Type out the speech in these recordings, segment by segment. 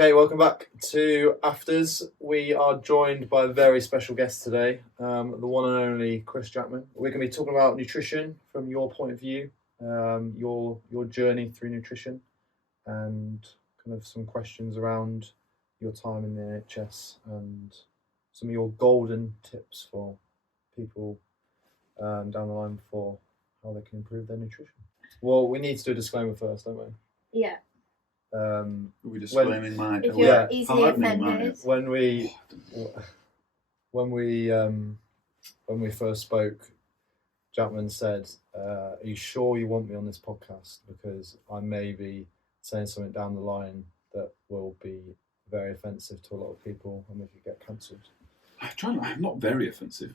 Okay, welcome back to Afters. We are joined by a very special guest today, the one and only Chris Jackman. We're going to be talking about nutrition from your point of view, your journey through nutrition, and kind of some questions around your time in the NHS and some of your golden tips for people down the line for how they can improve their nutrition. Well, we need to do a disclaimer first, don't we? Yeah. Are we disclaiming mine? If you're easily offended. When we first spoke, Jackman said, "Are you sure you want me on this podcast? Because I may be saying something down the line that will be very offensive to a lot of people, and we could get cancelled." I'm not very offensive.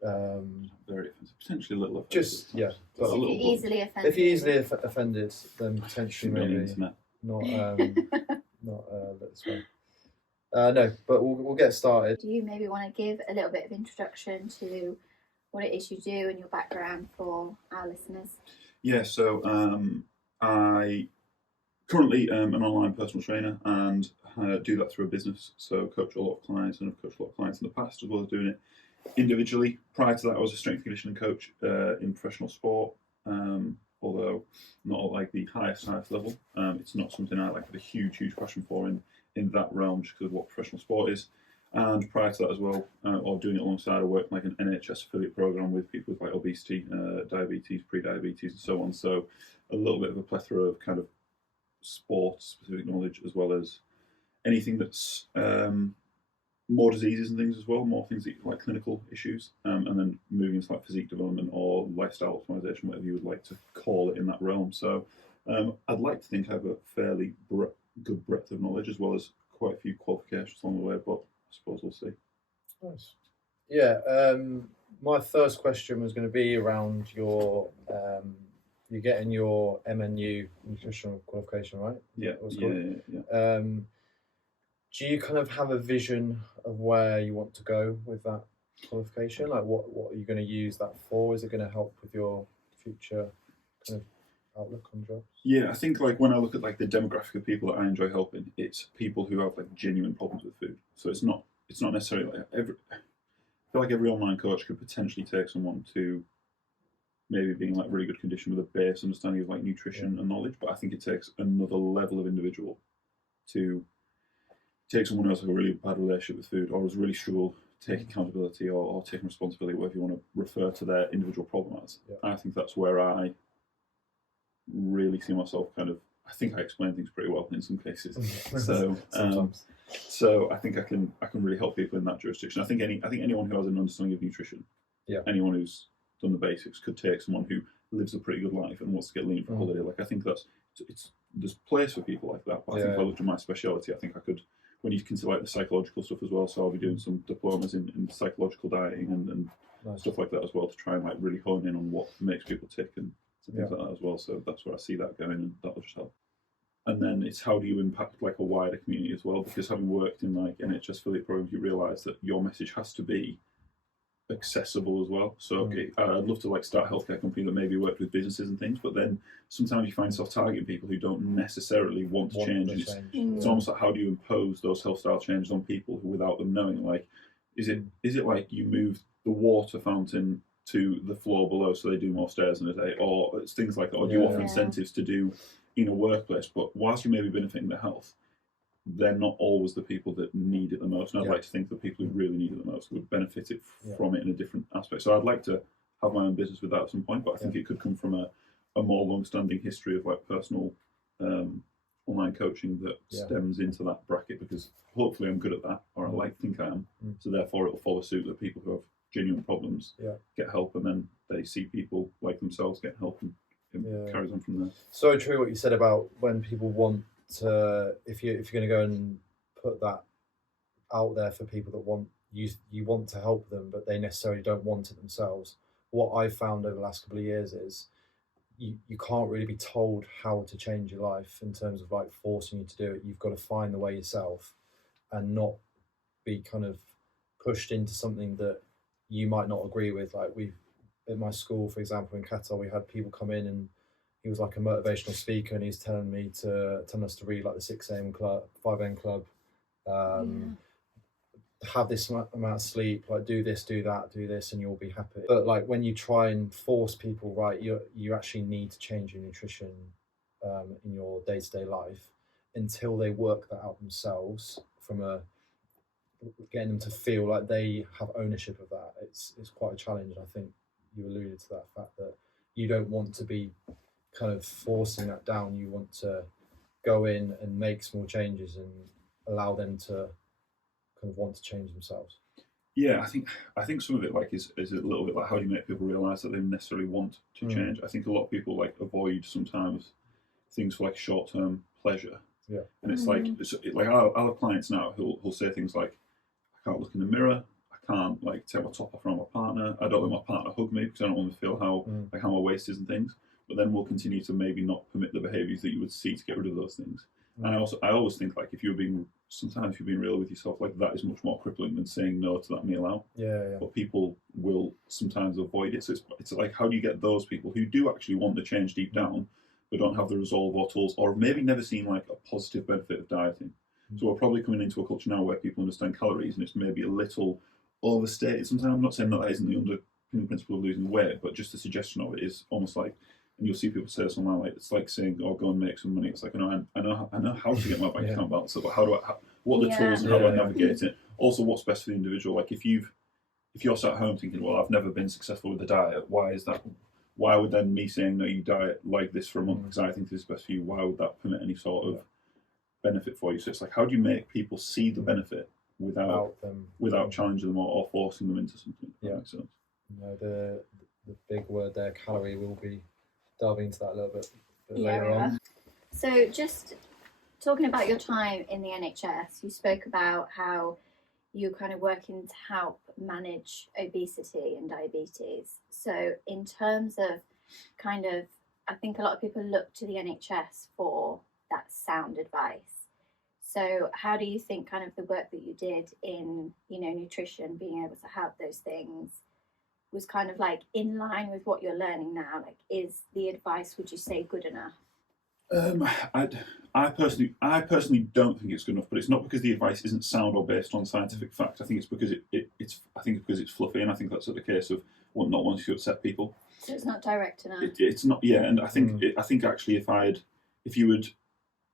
Very offensive. Potentially a little offensive. Just yeah. But if you're easily offended. If you're easily offended, then potentially maybe not this way. No, but we'll get started. Do you maybe want to give a little bit of introduction to what it is you do and your background for our listeners? Yeah, so I currently am an online personal trainer and do that through a business. So coach a lot of clients, and I've coached a lot of clients in the past as well as doing it individually. Prior to that, I was a strength conditioning coach in professional sport. Although not at like the highest level. It's not something I like had a huge passion for in that realm just because of what professional sport is. And prior to that as well, or doing it alongside, I worked like an NHS affiliate program with people with like obesity, diabetes, pre-diabetes and so on. So a little bit of a plethora of kind of sport-specific knowledge as well as anything that's more diseases and things as well, more things that like clinical issues, and then moving into like physique development or lifestyle optimization, whatever you would like to call it in that realm. So I'd like to think I have a fairly good breadth of knowledge as well as quite a few qualifications along the way, but I suppose we'll see. Nice. Yeah, my first question was going to be around your you're getting your MNU nutritional qualification, right? Yeah. Do you kind of have a vision of where you want to go with that qualification? Like what are you going to use that for? Is it going to help with your future kind of outlook on jobs? Yeah, I think like when I look at like the demographic of people that I enjoy helping, it's people who have like genuine problems with food. So it's not necessarily like I feel like every online coach could potentially take someone to maybe being like really good condition with a base understanding of like nutrition and knowledge, but I think it takes another level of individual to take someone who has like a really bad relationship with food or has really struggled to take accountability or taking responsibility, whatever you want to refer to their individual problem as. Yeah. I think that's where I really see myself kind of, I think I explain things pretty well in some cases. So I think I can really help people in that jurisdiction. I think anyone who has an understanding of nutrition, anyone who's done the basics could take someone who lives a pretty good life and wants to get lean for a holiday. Like I think there's place for people like that. But I think if I looked at my speciality, I think I could, when you consider like the psychological stuff as well, so I'll be doing some diplomas in psychological dieting and stuff like that as well to try and like really hone in on what makes people tick and things like that as well. So that's where I see that going, and that'll just help. And then it's how do you impact like a wider community as well, because having worked in like NHS affiliate programs, you realise that your message has to be accessible as well. So I'd love to like start a healthcare company that maybe worked with businesses and things, but then sometimes you find yourself targeting people who don't necessarily want to change. It's almost like how do you impose those health style changes on people who, without them knowing, like is it like you move the water fountain to the floor below so they do more stairs in a day, or it's things like that, or do you offer incentives to do in a workplace, but whilst you may be benefiting their health, they're not always the people that need it the most. And I'd like to think the people who really need it the most would benefit from it in a different aspect. So I'd like to have my own business with that at some point, but I think it could come from a more long-standing history of like personal online coaching that stems into that bracket, because hopefully I'm good at that, or I like to think I am. So therefore it'll follow suit that people who have genuine problems get help, and then they see people like themselves get help, and it carries on from there. So true what you said about when people want to, if you're going to go and put that out there for people that want you want to help them, but they necessarily don't want it themselves. What I've found over the last couple of years is you can't really be told how to change your life in terms of like forcing you to do it. You've got to find the way yourself and not be kind of pushed into something that you might not agree with. Like at my school, for example, in Qatar, we had people come in and he was like a motivational speaker, and he's telling us to read like the 6 a.m. club, 5 a.m. club, have this amount of sleep, like do this, do that, do this, and you'll be happy. But like when you try and force people, right, you actually need to change your nutrition in your day-to-day life until they work that out themselves, from getting them to feel like they have ownership of that. It's quite a challenge. I think you alluded to that fact that you don't want to be kind of forcing that down. You want to go in and make small changes and allow them to kind of want to change themselves. Yeah, I think some of it like is a little bit like, how do you make people realise that they necessarily want to change? I think a lot of people like avoid sometimes things for like short-term pleasure. Yeah. And it's like I'll have clients now who'll say things like, I can't look in the mirror, I can't like take my top off around my partner, I don't let my partner hug me because I don't want to feel how my waist is and things. But then we'll continue to maybe not permit the behaviours that you would see to get rid of those things. And I always think like if you're being real with yourself, like that is much more crippling than saying no to that meal out. Yeah. But people will sometimes avoid it. So it's like, how do you get those people who do actually want the change deep down, but don't have the resolve or tools, or maybe never seen like a positive benefit of dieting? So we're probably coming into a culture now where people understand calories, and it's maybe a little overstated. Sometimes I'm not saying that isn't the underpinning principle of losing weight, but just the suggestion of it is almost like, and you'll see people say this online, like it's like saying, "Oh, go and make some money." It's like, I know how to get my bank account balance, but what are the tools and how do I navigate it? Also, what's best for the individual? Like if you're sat at home thinking, "Well, I've never been successful with the diet. Why is that? Why would then me saying no, you diet like this for a month because I think this is best for you? Why would that permit any sort of benefit for you?" So it's like, how do you make people see the benefit without challenging them or forcing them into something? Yeah. Makes sense. The big word there, calorie, will be delving into that a little bit later on. So just talking about your time in the NHS, you spoke about how you're kind of working to help manage obesity and diabetes. So in terms of kind of, I think a lot of people look to the NHS for that sound advice. So how do you think kind of the work that you did in, nutrition, being able to help those things, was kind of like in line with what you're learning now? Like, is the advice, would you say, good enough? I personally don't think it's good enough, but it's not because the advice isn't sound or based on scientific fact. I think it's because it's fluffy, and I think that's the case of not wanting to upset people. So it's not direct enough. It's not, yeah. And I think actually, if you had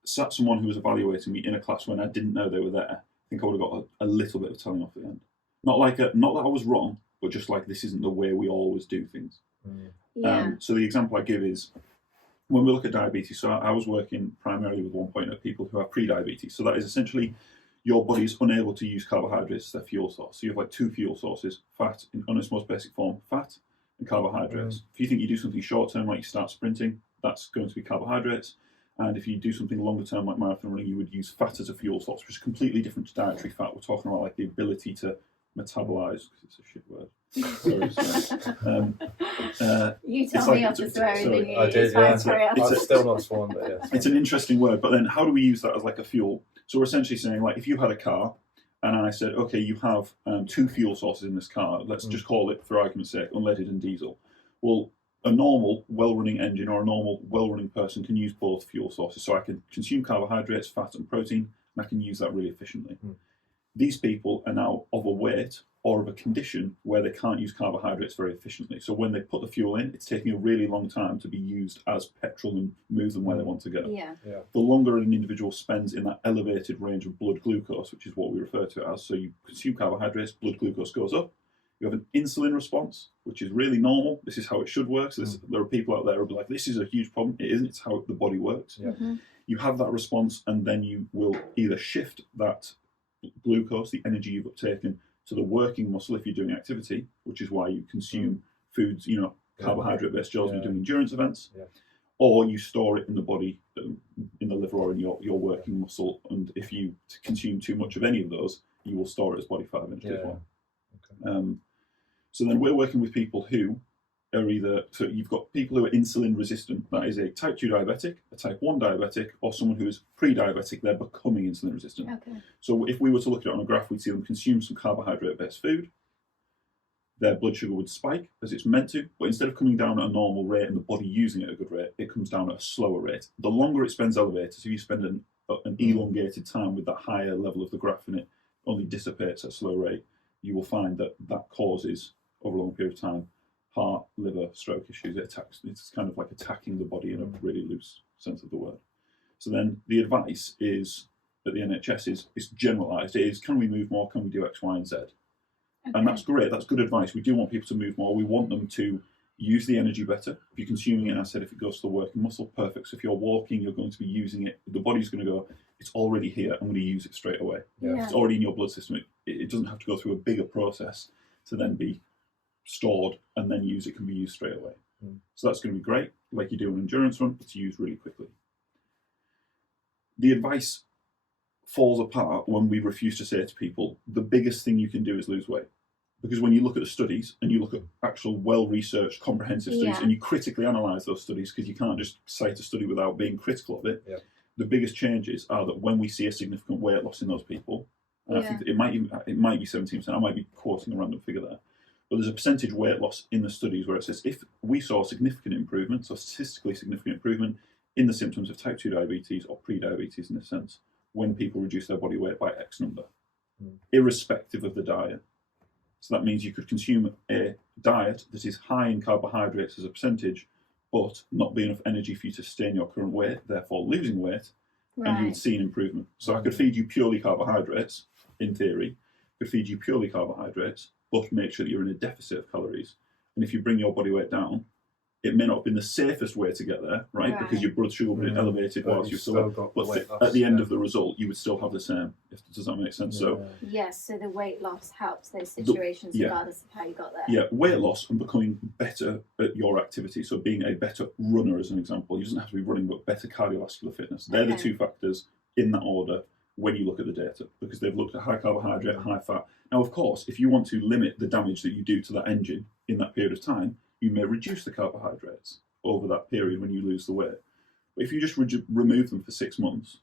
sat someone who was evaluating me in a class when I didn't know they were there, I think I would have got a little bit of telling off at the end. Not that I was wrong, but just like, this isn't the way we always do things. So the example I give is, when we look at diabetes, so I was working primarily with 1.0 people who have pre-diabetes. So that is essentially your body's unable to use carbohydrates as their fuel source. So you have like two fuel sources, fat, on its most basic form, fat and carbohydrates. If you think you do something short term, like you start sprinting, that's going to be carbohydrates. And if you do something longer term, like marathon running, you would use fat as a fuel source, which is completely different to dietary fat. We're talking about like the ability to metabolize, because it's a shit word. You tell me off to swearing, didn't you? I did, yeah. I'm still not sworn, but yes. It's an interesting word, but then how do we use that as like a fuel? So we're essentially saying, like, if you had a car and I said, okay, you have two fuel sources in this car, let's just call it, for argument's sake, unleaded and diesel. Well, a normal, well-running engine or a normal, well-running person can use both fuel sources. So I can consume carbohydrates, fat and protein, and I can use that really efficiently. These people are now overweight or of a condition where they can't use carbohydrates very efficiently. So when they put the fuel in, it's taking a really long time to be used as petrol and move them where they want to go. Yeah. The longer an individual spends in that elevated range of blood glucose, which is what we refer to it as, so you consume carbohydrates, blood glucose goes up, you have an insulin response, which is really normal. This is how it should work. So there are people out there who will be like, this is a huge problem. It isn't. It's how the body works. You have that response, and then you will either shift that glucose, the energy you've uptaken, to the working muscle if you're doing activity, which is why you consume foods, carbohydrate-based gels when you're doing endurance events, or you store it in the body, in the liver or in your working muscle, and if you consume too much of any of those, you will store it as body fat eventually as well. Okay. So then we're working with people who are so you've got people who are insulin resistant, that is a type 2 diabetic, a type 1 diabetic, or someone who is pre-diabetic, they're becoming insulin resistant. So if we were to look at it on a graph, we'd see them consume some carbohydrate-based food. their blood sugar would spike as it's meant to, but instead of coming down at a normal rate and the body using it at a good rate, it comes down at a slower rate. The longer it spends elevated, so if you spend an elongated time with that higher level of the graph and it only dissipates at a slow rate, you will find that that causes, over a long period of time, heart, liver, stroke issues. It's kind of like attacking the body in a really loose sense of the word. So then the advice is at the NHS is generalised. It is, can we move more? Can we do X, Y, and Z? Okay. And that's great. That's good advice. We do want people to move more. We want them to use the energy better. If you're consuming it, and I said if it goes to the working muscle, perfect. So if you're walking, you're going to be using it. The body's going to go, it's already here. I'm going to use it straight away. Yeah. It's already in your blood system. It doesn't have to go through a bigger process to then be stored and then use. It can be used straight away. So that's going to be great. Like you do an endurance run, it's used really quickly. The advice falls apart when we refuse to say to people, the biggest thing you can do is lose weight. Because when you look at the studies and you look at actual well-researched, comprehensive studies, and you critically analyse those studies, because you can't just cite a study without being critical of it, the biggest changes are that when we see a significant weight loss in those people, and I think that it might be 17%, I might be quoting a random figure there, but there's a percentage weight loss in the studies where it says if we saw significant improvement, so statistically significant improvement in the symptoms of type 2 diabetes or pre-diabetes in a sense, when people reduce their body weight by X number, irrespective of the diet. So that means you could consume a diet that is high in carbohydrates as a percentage, but not be enough energy for you to sustain your current weight, therefore losing weight, and you would see an improvement. So I could feed you purely carbohydrates, in theory, could feed you purely carbohydrates, but make sure that you're in a deficit of calories. And if you bring your body weight down, it may not have been the safest way to get there, right? Because your blood sugar would have been elevated whilst you're still got but weight loss, at the end of the result, you would still have the same. Does that make sense? So yes, so the weight loss helps those situations regardless of how you got there. Yeah, weight loss and becoming better at your activity. So being a better runner, as an example, you doesn't have to be running, but better cardiovascular fitness. They're the two factors in that order when you look at the data, because they've looked at high carbohydrate, high fat. Now, of course, if you want to limit the damage that you do to that engine in that period of time, you may reduce the carbohydrates over that period when you lose the weight. But if you just remove them for 6 months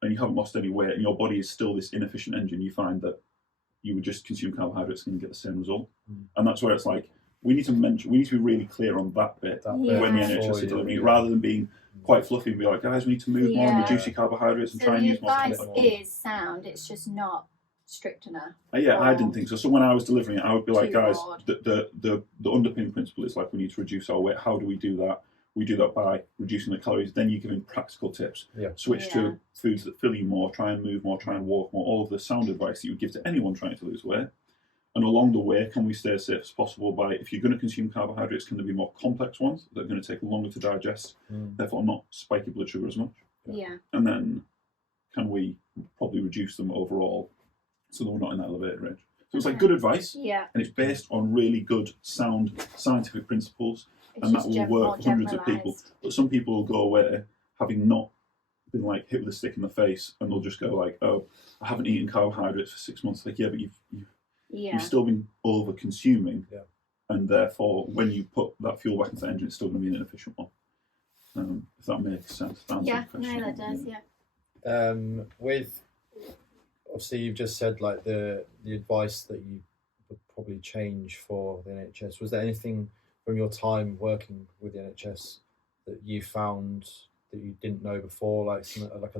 and you haven't lost any weight and your body is still this inefficient engine, you find that you would just consume carbohydrates and get the same result. And that's where it's like, we need to be really clear on that bit when the NHS is delivering it, rather than being quite fluffy and be like, guys, we need to move more and reduce your carbohydrates and try and use more. The advice is sound, it's just not strict enough. I didn't think so. So when I was delivering it, I would be like, guys, the underpinning principle is like, we need to reduce our weight. How do we do that? We do that by reducing the calories. Then you're giving practical tips. Switch to foods that fill you more, try and move more, try and walk more, all of the sound advice that you would give to anyone trying to lose weight. And along the way, can we stay as safe as possible by, if you're going to consume carbohydrates, can there be more complex ones that are going to take longer to digest, therefore not spike your blood sugar as much? And then can we probably reduce them overall so that we're not in that elevated range? So it's like good advice, and it's based on really good, sound, scientific principles, and that will work for hundreds of people. But some people will go away having not been like hit with a stick in the face, and they'll just go like, "Oh, I haven't eaten carbohydrates for 6 months." Like, but you've still been over consuming, and therefore, when you put that fuel back into the engine, it's still going to be an inefficient one. If that makes sense. No, that does. With obviously, you've just said like the advice that you would probably change for the NHS. Was there anything from your time working with the NHS that you found that you didn't know before, like like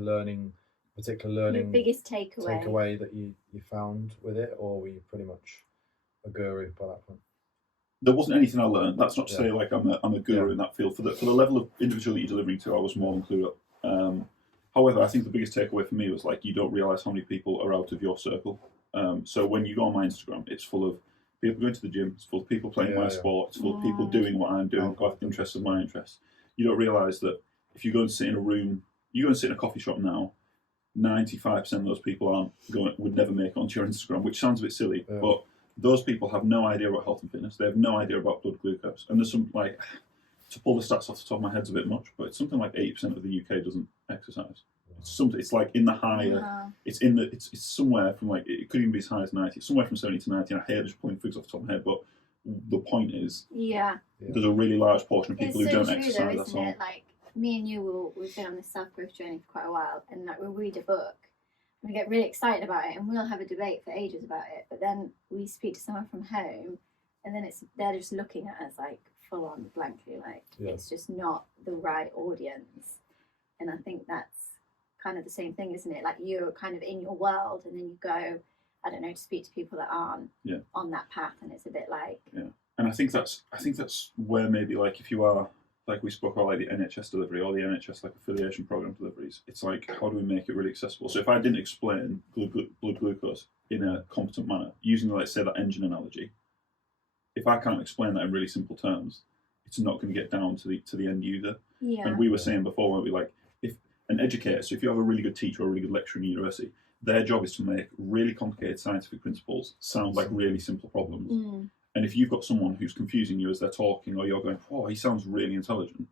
particular learning? Your biggest takeaway that you found with it, or were you pretty much a guru by that point? There wasn't anything I learned. That's not to say like I'm a guru in that field. For the level of individual that you're delivering to, I was more than clued up. However, I think the biggest takeaway for me was like, you don't realise how many people are out of your circle. So when you go on my Instagram, it's full of people going to the gym, it's full of people playing my sport, it's full of people doing what I'm doing, got interests of my interests. You don't realise that if you go and sit in a room, you go and sit in a coffee shop now, 95% of those people would never make it onto your Instagram, which sounds a bit silly, but those people have no idea about health and fitness. They have no idea about blood glucose. And there's some, like, to pull the stats off the top of my head is a bit much, but it's something like 80% of the UK doesn't exercise. It's like in the higher, it's somewhere from like, it could even be as high as 90, it's somewhere from 70 to 90, and I hate just pulling figures off the top of my head, but the point is, there's a really large portion of people who don't exercise, that's all. Like, me and you, we've been on this self-growth journey for quite a while, and like we'll read a book, and we get really excited about it, and we'll have a debate for ages about it, but then we speak to someone from home, and then they're just looking at us like full on blankly, like it's just not the right audience. And I think that's kind of the same thing, isn't it? Like you're kind of in your world, and then you go, I don't know, to speak to people that aren't on that path, and it's a bit like And I think that's where maybe like if you are, like we spoke about like the NHS delivery or the NHS like affiliation program deliveries, it's like how do we make it really accessible? So if I didn't explain blood glucose in a competent manner, using let's say that engine analogy, if I can't explain that in really simple terms, it's not going to get down to the end user. Yeah. And we were saying before, weren't we, like if an educator, so if you have a really good teacher or a really good lecturer in university, their job is to make really complicated scientific principles sound like really simple problems. And if you've got someone who's confusing you as they're talking, or you're going, oh, he sounds really intelligent,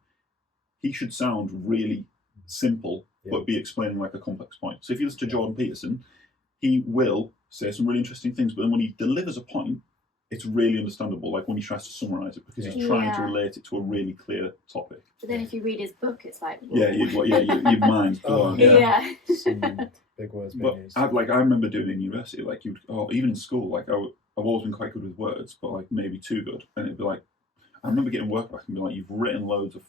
he should sound really simple, but be explaining like a complex point. So if you listen to Jordan Peterson, he will say some really interesting things, but then when he delivers a point, it's really understandable, like when he tries to summarise it, because he's trying to relate it to a really clear topic. But then if you read his book, it's like... Your mind's blown. Some big words being used. I remember doing it in university, like even in school, like I've always been quite good with words, but like maybe too good. And it'd be like, I remember getting work back and be like, you've written loads of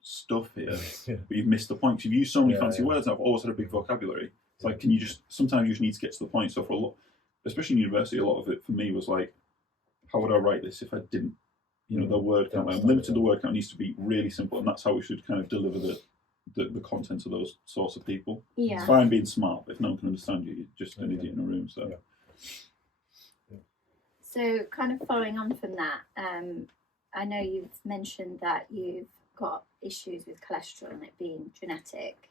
stuff here, but you've missed the point. 'Cause you've used so many fancy words, and I've always had a big vocabulary. It's like, sometimes you just need to get to the point. So for a lot, especially in university, a lot of it for me was like, how would I write this if I didn't, the word count, like, limited the word count needs to be really simple, and that's how we should kind of deliver the content of those sorts of people. Yeah. It's fine being smart, but if no one can understand you, you're just an idiot in a room. So. So, kind of following on from that, I know you've mentioned that you've got issues with cholesterol and it being genetic.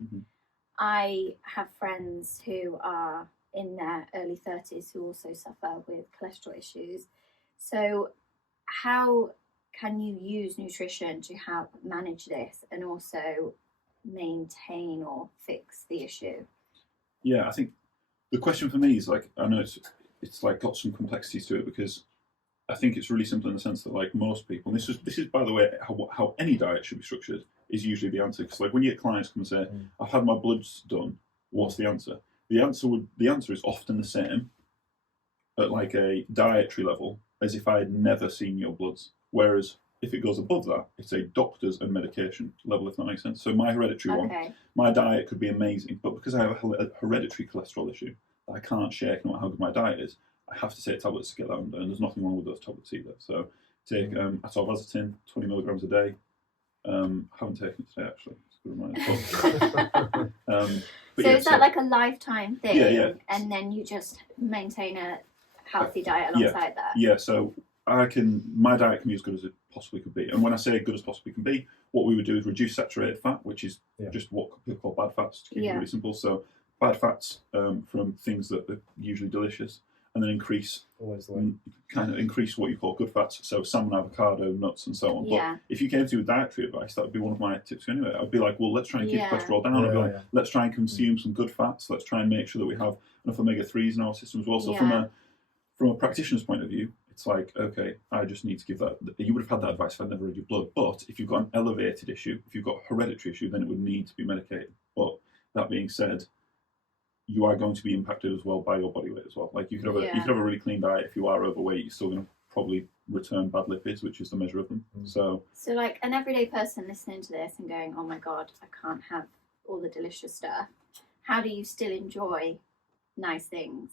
I have friends who are in their early 30s who also suffer with cholesterol issues. So, how can you use nutrition to help manage this and also maintain or fix the issue? Yeah, I think the question for me is like, I know it's like got some complexities to it, because I think it's really simple in the sense that like most people, and this is by the way how any diet should be structured, is usually the answer. Because like when you get clients come and say, I've had my bloods done, what's the answer? The answer is often the same at like a dietary level as if I had never seen your bloods. Whereas if it goes above that, it's a doctor's and medication level, if that makes sense. So my hereditary one, my diet could be amazing, but because I have a hereditary cholesterol issue that I can't shake no matter how good my diet is, I have to take tablets to get that under, and there's nothing wrong with those tablets either. So take atorvastatin, 20 milligrams a day. Haven't taken it today, actually. It's a good reminder. So is that like a lifetime thing? Yeah. And then you just maintain a healthy diet alongside that? Yeah, so my diet can be as good as it possibly could be. And when I say good as possibly can be, what we would do is reduce saturated fat, which is just what people call bad fats, to keep it really simple. So bad fats from things that are usually delicious, and then increase what you call good fats. So salmon, avocado, nuts, and so on. But if you came to me with dietary advice, that would be one of my tips anyway. I'd be like, well, let's try and keep cholesterol down. I'd be like, let's try and consume some good fats. Let's try and make sure that we have enough omega-3s in our system as well. So from a practitioner's point of view, it's like, okay, I just need to give that. You would have had that advice if I'd never read your blood. But if you've got an elevated issue, if you've got a hereditary issue, then it would need to be medicated. But that being said, you are going to be impacted as well by your body weight as well. Like you could have a really clean diet. If you are overweight, you're still going to probably return bad lipids, which is the measure of them. So like an everyday person listening to this and going, oh my God, I can't have all the delicious stuff. How do you still enjoy nice things?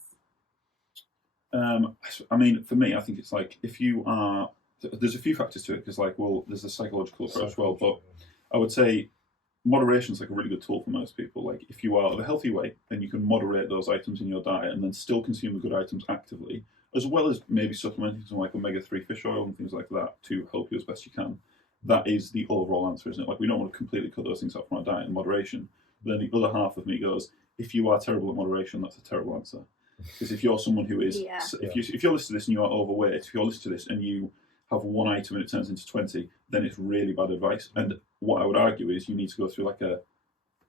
I mean, for me, I think it's like if you are, there's a few factors to it, because like, well, there's a psychological approach as well, but I would say moderation is like a really good tool for most people. Like if you are of a healthy weight, then you can moderate those items in your diet and then still consume the good items actively, as well as maybe supplementing some like omega-3 fish oil and things like that to help you as best you can. That is the overall answer, isn't it? Like we don't want to completely cut those things out from our diet in moderation. But then the other half of me goes, if you are terrible at moderation, that's a terrible answer. Because if you're someone who is, if you're listening to this and you are overweight, if you're listening to this and you have one item and it turns into 20, then it's really bad advice. And what I would argue is you need to go through like a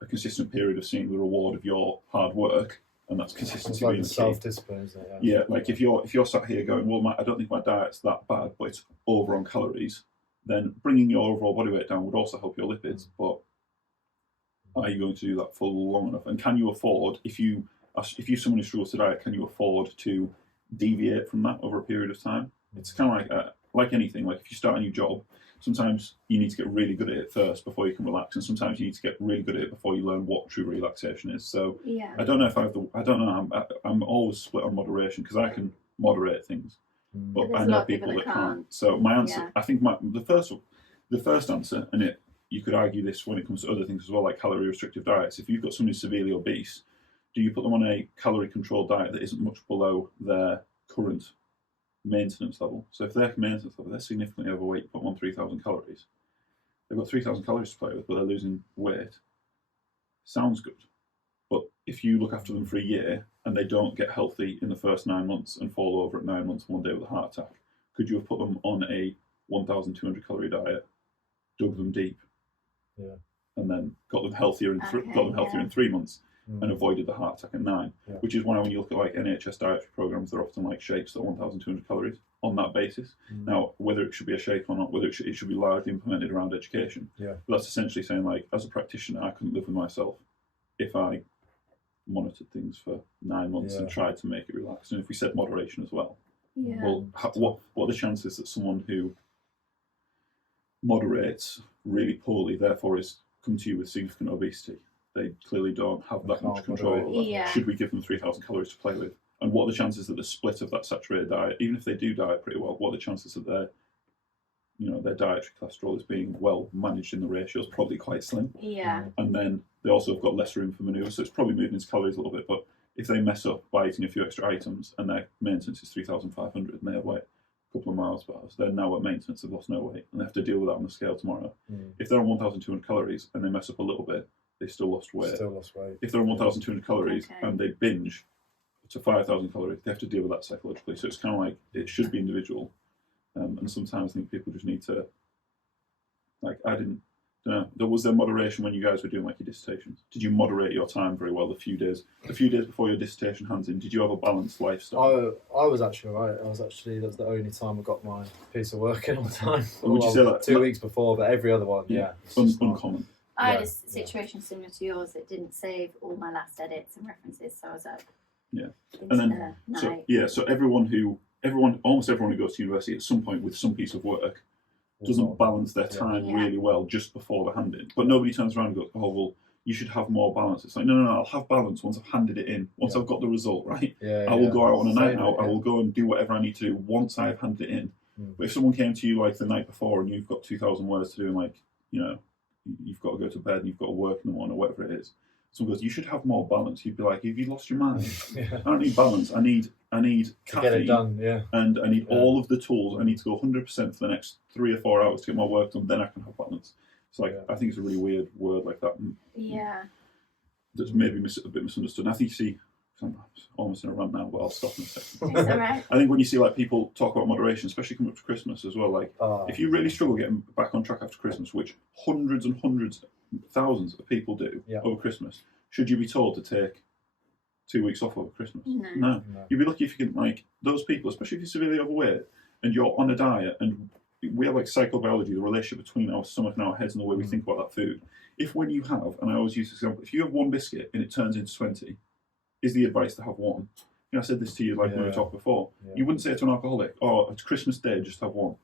consistent period of seeing the reward of your hard work, and that's consistency. It's like self-discipline, isn't it? Yeah, like if you're sat here going, well, I don't think my diet's that bad, but it's over on calories, then bringing your overall body weight down would also help your lipids. But are you going to do that for long enough? And can you afford, if you're someone who struggles to diet, can you afford to deviate from that over a period of time? It's kind of like anything, like if you start a new job, sometimes you need to get really good at it first before you can relax, and sometimes you need to get really good at it before you learn what true relaxation is. So I don't know if I don't know. I'm always split on moderation because I can moderate things, but I know people that can't. So my answer, I think the first answer, and you could argue this when it comes to other things as well, like calorie restrictive diets. If you've got somebody severely obese, do you put them on a calorie controlled diet that isn't much below their current maintenance level? So if their maintenance level, they're significantly overweight, put them on 3,000 calories. They've got 3,000 calories to play with, but they're losing weight. Sounds good. But if you look after them for a year and they don't get healthy in the first 9 months and fall over at 9 months one day with a heart attack, could you have put them on a 1,200 calorie diet, dug them deep, and then got them healthier in 3 months and avoided the heart attack at 9? Which is why when you look at like NHS dietary programs, they're often like shakes that are 1,200 calories on that basis. Now, whether it should be a shake or not, whether it should be largely implemented around education, but that's essentially saying, like, as a practitioner, I couldn't live with myself if I monitored things for 9 months and tried to make it relaxed. And if we said moderation as well, well, what are the chances that someone who moderates really poorly, therefore is come to you with significant obesity? They clearly don't have that much control over that. Should we give them 3,000 calories to play with? And what are the chances that the split of that saturated diet, even if they do diet pretty well, what are the chances that their dietary cholesterol is being well managed in the ratios? Probably quite slim. And then they also have got less room for manoeuvre, so it's probably moving its calories a little bit. But if they mess up by eating a few extra items and their maintenance is 3,500 and they have like a couple of miles per hour, so they're now at maintenance, they've lost no weight, and they have to deal with that on the scale tomorrow. If they're on 1,200 calories and they mess up a little bit, they still lost weight. If they're on 1,200 calories and they binge to 5,000 calories, they have to deal with that psychologically. So it's kind of like, it should be individual. And sometimes I think people just need to, like, I don't know, was there moderation when you guys were doing like your dissertations? Did you moderate your time very well the few days before your dissertation hands in? Did you have a balanced lifestyle? I was actually right. That's the only time I got my piece of work in on time. Would you say that 2 weeks before, but every other one, uncommon. I had a situation similar to yours that didn't save all my last edits and references, so I was up. And then so almost everyone who goes to university at some point with some piece of work doesn't balance their time really well just before the hand in. But nobody turns around and goes, oh well, you should have more balance. It's like, no, I'll have balance once I've handed it in, once I've got the result, right? I will go out on a night out, I will go and do whatever I need to do once I've handed it in. But if someone came to you like the night before and you've got 2,000 words to do, and like, you've got to go to bed and you've got to work in the morning or whatever it is, someone goes, you should have more balance. You'd be like, have you lost your mind? I don't need balance. I need caffeine. Get it done, And I need all of the tools. I need to go 100% for the next 3 or 4 hours to get my work done. Then I can have balance. It's like, I think it's a really weird word like that. That's maybe a bit misunderstood. And I think you see, I'm almost in a rant now, but I'll stop in a second. It's all right. I think when you see like people talk about moderation, especially coming up to Christmas as well, like if you really struggle getting back on track after Christmas, which hundreds and hundreds, thousands of people do over Christmas, should you be told to take 2 weeks off over Christmas? No. You'd be lucky if you can, like, those people, especially if you're severely overweight and you're on a diet, and we have like psychobiology, the relationship between our stomach and our heads and the way we think about that food. If when you have, and I always use this example, if you have one biscuit and it turns into 20, is the advice to have one? I said this to you like when we talked before. You wouldn't say to an alcoholic, oh, it's Christmas Day, just have one.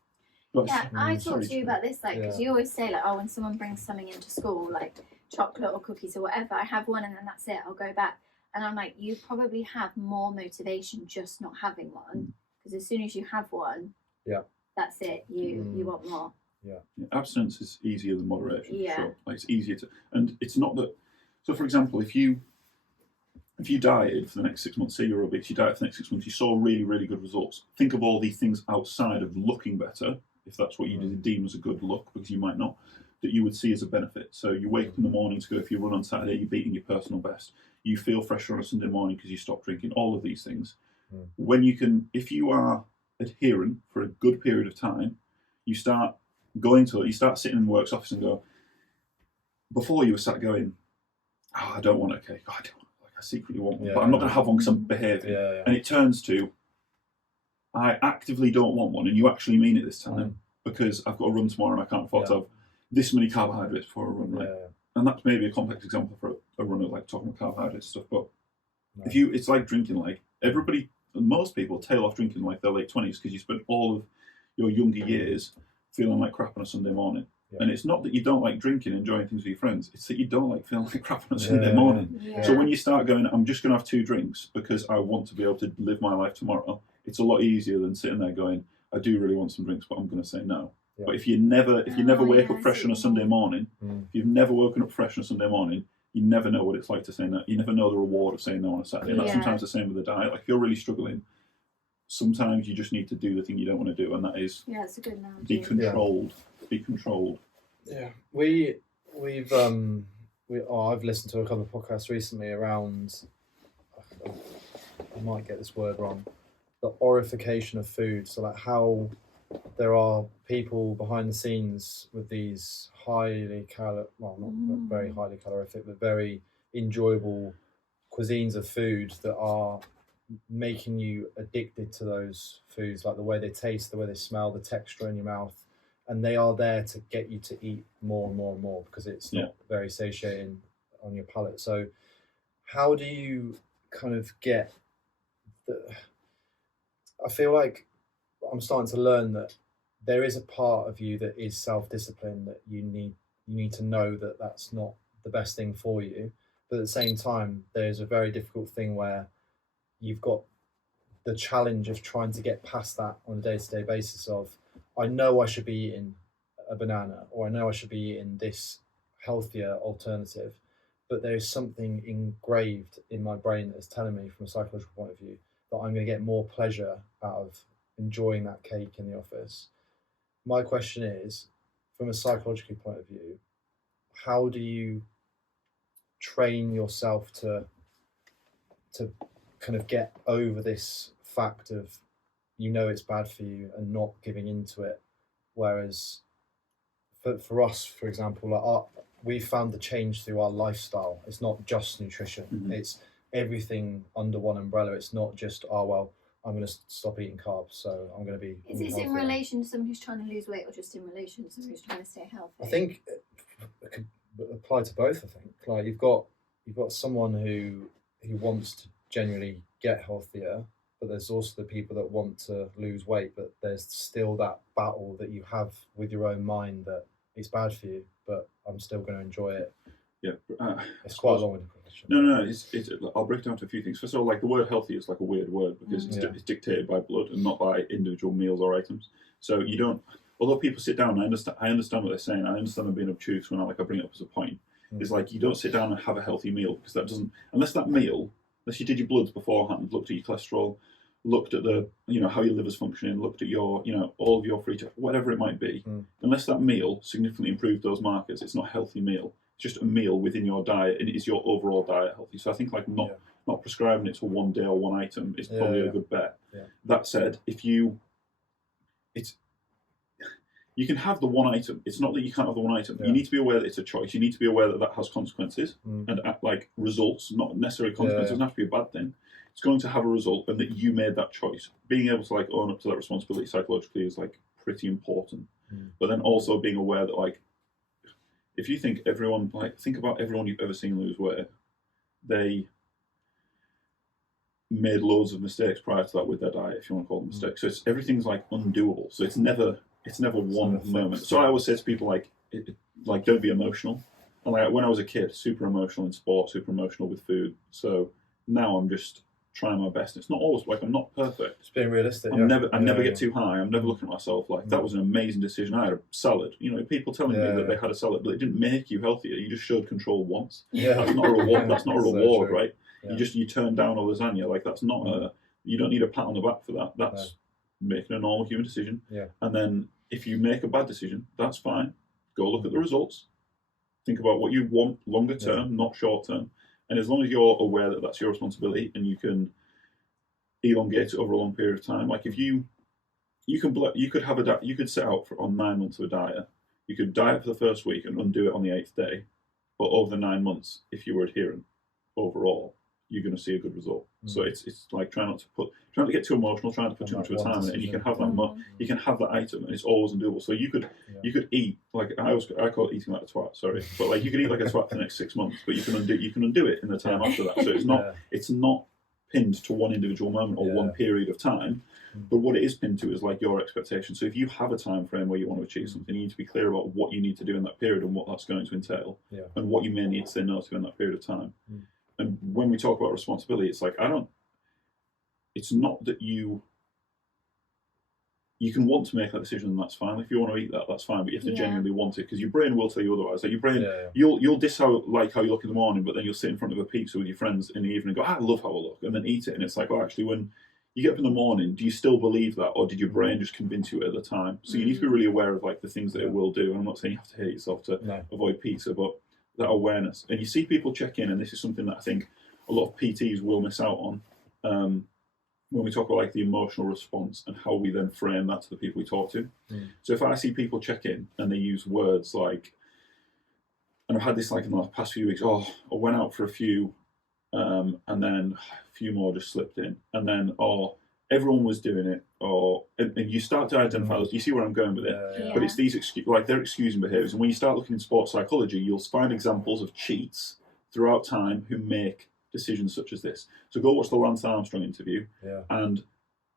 I talked to you about this, like, because you always say, like, oh, when someone brings something into school, like chocolate or cookies or whatever, I have one and then that's it, I'll go back. And I'm like, you probably have more motivation just not having one, because as soon as you have one, that's it, you want more. Abstinence is easier than moderation, for sure. Like, it's easier to, and it's not that, so for example, if you dieted for the next 6 months, say you're obese, you dieted for the next 6 months, you saw really, really good results. Think of all these things outside of looking better, if that's what you deem as a good look, because you might not, that you would see as a benefit. So you wake up in the morning to go, if you run on Saturday, you're beating your personal best. You feel fresher on a Sunday morning because you stop drinking, all of these things. When you can, if you are adherent for a good period of time, you start sitting in the works office and go, before you were sat going, oh, I don't want a cake, I secretly want one, but I'm not going to have one because I'm behaving. And it turns to, I actively don't want one, and you actually mean it this time, because I've got to run tomorrow and I can't afford to have this many carbohydrates before I run. Right? And that's maybe a complex example for a runner, like talking about carbohydrates stuff. But if you, it's like drinking. Like most people tail off drinking like their late 20s because you spend all of your younger years feeling like crap on a Sunday morning. Yeah. And it's not that you don't like drinking, enjoying things with your friends. It's that you don't like feeling like crap on a Sunday morning. Yeah. So when you start going, I'm just going to have 2 drinks because I want to be able to live my life tomorrow, it's a lot easier than sitting there going, I do really want some drinks, but I'm going to say no. Yeah. But if you never wake up fresh on a Sunday morning, if you've never woken up fresh on a Sunday morning, you never know what it's like to say no. You never know the reward of saying no on a Saturday. And that's sometimes the same with the diet. Like if you're really struggling, sometimes you just need to do the thing you don't want to do, and that is it's a good analogy. Be controlled. Be controlled. Yeah, I've listened to a couple of podcasts recently around. I might get this word wrong. The orification of food. So like how there are people behind the scenes with these not very highly calorific, but very enjoyable cuisines of food that are making you addicted to those foods, like the way they taste, the way they smell, the texture in your mouth, and they are there to get you to eat more and more and more because it's not very satiating on your palate. So how do you kind of get I feel like I'm starting to learn that there is a part of you that is self-discipline, that you need to know that that's not the best thing for you, but at the same time there's a very difficult thing where you've got the challenge of trying to get past that on a day-to-day basis of, I know I should be eating a banana, or I know I should be eating this healthier alternative, but there is something engraved in my brain that is telling me from a psychological point of view that I'm going to get more pleasure out of enjoying that cake in the office. My question is, from a psychological point of view, how do you train yourself to kind of get over this fact of it's bad for you and not giving into it? Whereas for us, for example, like we found the change through our lifestyle. It's not just nutrition. Mm-hmm. It's everything under one umbrella. It's not just, I'm going to stop eating carbs, so I'm going to be... Is this in relation to someone who's trying to lose weight, or just in relation to someone who's trying to stay healthy? I think it could apply to both, I think. Like you've got someone who wants to genuinely get healthier, but there's also the people that want to lose weight, but there's still that battle that you have with your own mind that it's bad for you, but I'm still going to enjoy it. Yeah, it's quite a long question. No. I'll break it down to a few things. First of all, like the word healthy is like a weird word because it's dictated by blood and not by individual meals or items. So you don't. Although people sit down, I understand what they're saying. I understand them being obtuse when I bring it up as a point. It's like you don't sit down and have a healthy meal because that doesn't. Unless you did your bloods beforehand, looked at your cholesterol, looked at the how your liver's functioning, looked at your all of your free whatever it might be. Unless that meal significantly improved those markers, it's not a healthy meal. It's just a meal within your diet, and is your overall diet healthy? So I think like not prescribing it for one day or one item is probably a good bet. Yeah. That said, you can have the one item. It's not that you can't have the one item. Yeah. You need to be aware that it's a choice. You need to be aware that has consequences and like results, not necessarily consequences. It doesn't have to be a bad thing. It's going to have a result, and that you made that choice. Being able to like own up to that responsibility psychologically is like pretty important. But then also being aware that like, if you think about everyone you've ever seen lose weight, they made loads of mistakes prior to that with their diet, if you want to call them mistakes. So everything's like undoable. So it's never one moment. So I always say to people like don't be emotional. And like when I was a kid, super emotional in sport, super emotional with food. So now I'm just trying my best. It's not always like I'm not perfect. It's being realistic. I never get too high. I'm never looking at myself like that was an amazing decision. I had a salad. People telling me that they had a salad, but it didn't make you healthier. You just showed control once. Yeah. That's not a reward. That's not a reward, right? Yeah. You turn down a lasagna. Like that's not you don't need a pat on the back for that. That's making a normal human decision. Yeah. And then if you make a bad decision, that's fine. Go look at the results. Think about what you want longer term, not short term. And as long as you're aware that that's your responsibility and you can elongate it over a long period of time, like if you could set out on 9 months of a diet, you could diet for the first week and undo it on the 8th day, but over the 9 months, if you were adherent overall, you're going to see a good result. So it's like trying to get too emotional, trying to put too much of a time in it, and you can have that item, and it's always undoable. So you could eat like I call it eating like a twat. Sorry, but like you could eat like a twat for the next 6 months, but you can undo it in the time after that. So it's not pinned to one individual moment or one period of time, but what it is pinned to is like your expectation. So if you have a time frame where you want to achieve something, you need to be clear about what you need to do in that period and what that's going to entail, and what you may need to say no to in that period of time. And when we talk about responsibility, it's like it's not that you can want to make that decision, and that's fine. If you want to eat that, that's fine, but you have to genuinely want it, because your brain will tell you otherwise. Like your brain, you'll diss how you look in the morning, but then you'll sit in front of a pizza with your friends in the evening and go, I love how I look, and then eat it, and it's like, oh, actually, when you get up in the morning, do you still believe that, or did your brain just convince you at the time? So you need to be really aware of like the things that it will do. And I'm not saying you have to hate yourself to avoid pizza, but that awareness. And you see people check in, and this is something that I think a lot of PTs will miss out on. When we talk about like the emotional response and how we then frame that to the people we talk to. So if I see people check in and they use words like, and I've had this like in the past few weeks, oh, I went out for a few, and then a few more just slipped in, and then, oh, everyone was doing it, or and you start to identify those. You see where I'm going with it, but it's these they're excusing behaviours. And when you start looking in sports psychology, you'll find examples of cheats throughout time who make decisions such as this. So go watch the Lance Armstrong interview, and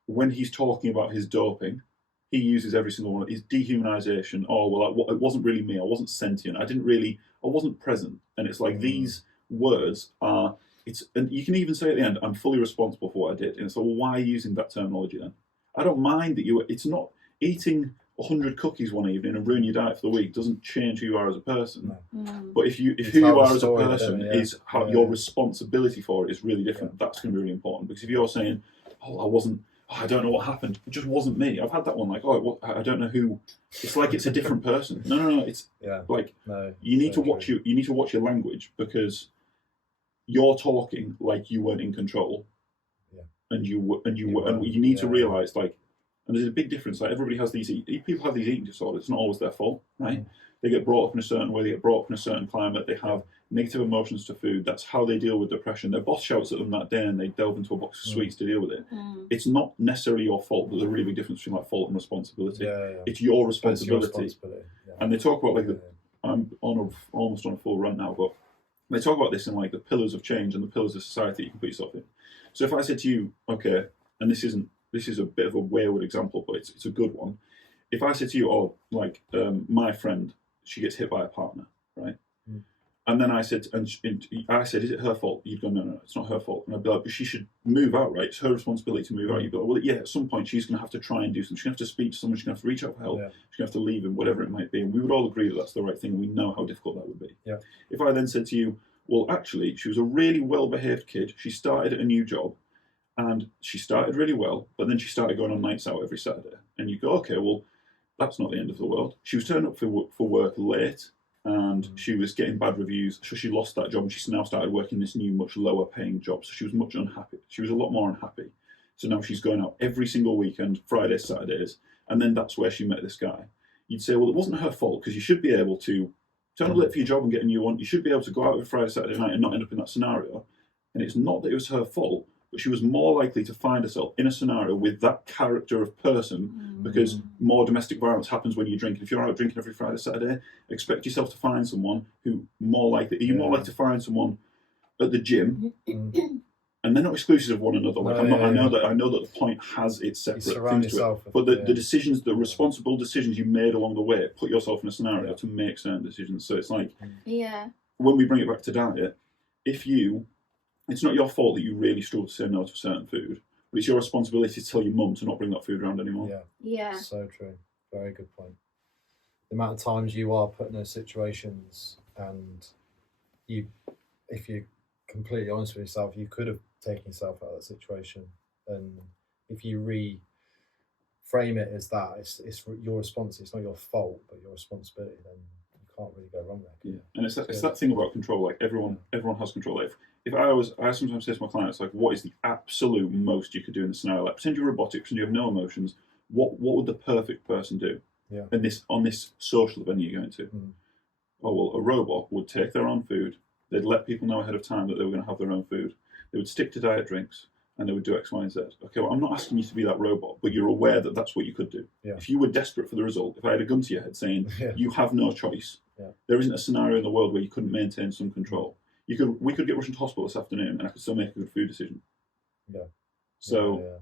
when he's talking about his doping, he uses every single one of his dehumanization. Oh, well, it wasn't really me. I wasn't sentient. I wasn't present. And it's like these words are. And you can even say at the end, I'm fully responsible for what I did. And so, why are you using that terminology then? I don't mind that it's not eating 100 cookies one evening and ruin your diet for the week doesn't change who you are as a person. But if who you are as a person is how your responsibility for it is really different, that's going to be really important. Because if you're saying, I don't know what happened, it just wasn't me. I've had that one, like, I don't know who. It's like it's a different person. No, it's like you need to watch you need to watch your language, because you're talking like you weren't in control, and you need to realize, like, and there's a big difference. Like, everybody has people have these eating disorders. It's not always their fault, right? They get brought up in a certain way. They get brought up in a certain climate. They have negative emotions to food. That's how they deal with depression. Their boss shouts at them that day, and they delve into a box of sweets to deal with it. It's not necessarily your fault. There's a really big difference between like fault and responsibility. It's your responsibility. And they talk about like I'm almost on a full run now, but they talk about this in like the pillars of change and the pillars of society you can put yourself in. So if I said to you, okay, and this is a bit of a wayward example, but it's a good one. If I said to you, my friend, she gets hit by a partner, right? And then I said, is it her fault? You'd go, no, it's not her fault. And I'd be like, but she should move out, right? It's her responsibility to move out. You'd be like, well, yeah, at some point she's going to have to try and do something. She's going to have to speak to someone. She's going to have to reach out for help. She's going to have to leave him, whatever it might be. And we would all agree that that's the right thing. We know how difficult that would be. If I then said to you, well, actually, she was a really well-behaved kid. She started a new job, and she started really well, but then she started going on nights out every Saturday. And you go, okay, well, that's not the end of the world. She was turning up for work late, and she was getting bad reviews, so she lost that job, and she's now started working this new, much lower paying job. So she was much unhappy. She was a lot more unhappy. So now she's going out every single weekend, Fridays, Saturdays, and then that's where she met this guy. You'd say, well, it wasn't her fault, because you should be able to turn up late for your job and get a new one. You should be able to go out every Friday, Saturday night and not end up in that scenario. And it's not that it was her fault, but she was more likely to find herself in a scenario with that character of person, because more domestic violence happens when you drink. If you're out drinking every Friday, Saturday, expect yourself to find someone who more likely to find someone at the gym, and they're not exclusive of one another. Like I know that the point has its separate things to it, but the decisions, the responsible decisions you made along the way, put yourself in a scenario to make certain decisions. So it's like, when we bring it back to diet, it's not your fault that you really struggle to say no to certain food, but it's your responsibility to tell your mum to not bring that food around anymore. So true. Very good point. The amount of times you are put in those situations, and if you're completely honest with yourself, you could have taken yourself out of that situation. And if you reframe it as that, it's your response. It's not your fault, but your responsibility. Then you can't really go wrong there. And it's that thing about control. Like everyone has control. Like I sometimes say to my clients, like, what is the absolute most you could do in the scenario? Like, pretend you're robotic, pretend you have no emotions. What would the perfect person do? On this social event you're going to? Oh, well, a robot would take their own food. They'd let people know ahead of time that they were going to have their own food. They would stick to diet drinks, and they would do X, Y, and Z. Okay, well, I'm not asking you to be that robot, but you're aware that that's what you could do. If you were desperate for the result, if I had a gun to your head saying you have no choice, there isn't a scenario in the world where you couldn't maintain some control. We could get rushed into hospital this afternoon, and I could still make a good food decision. Yeah. So. Yeah.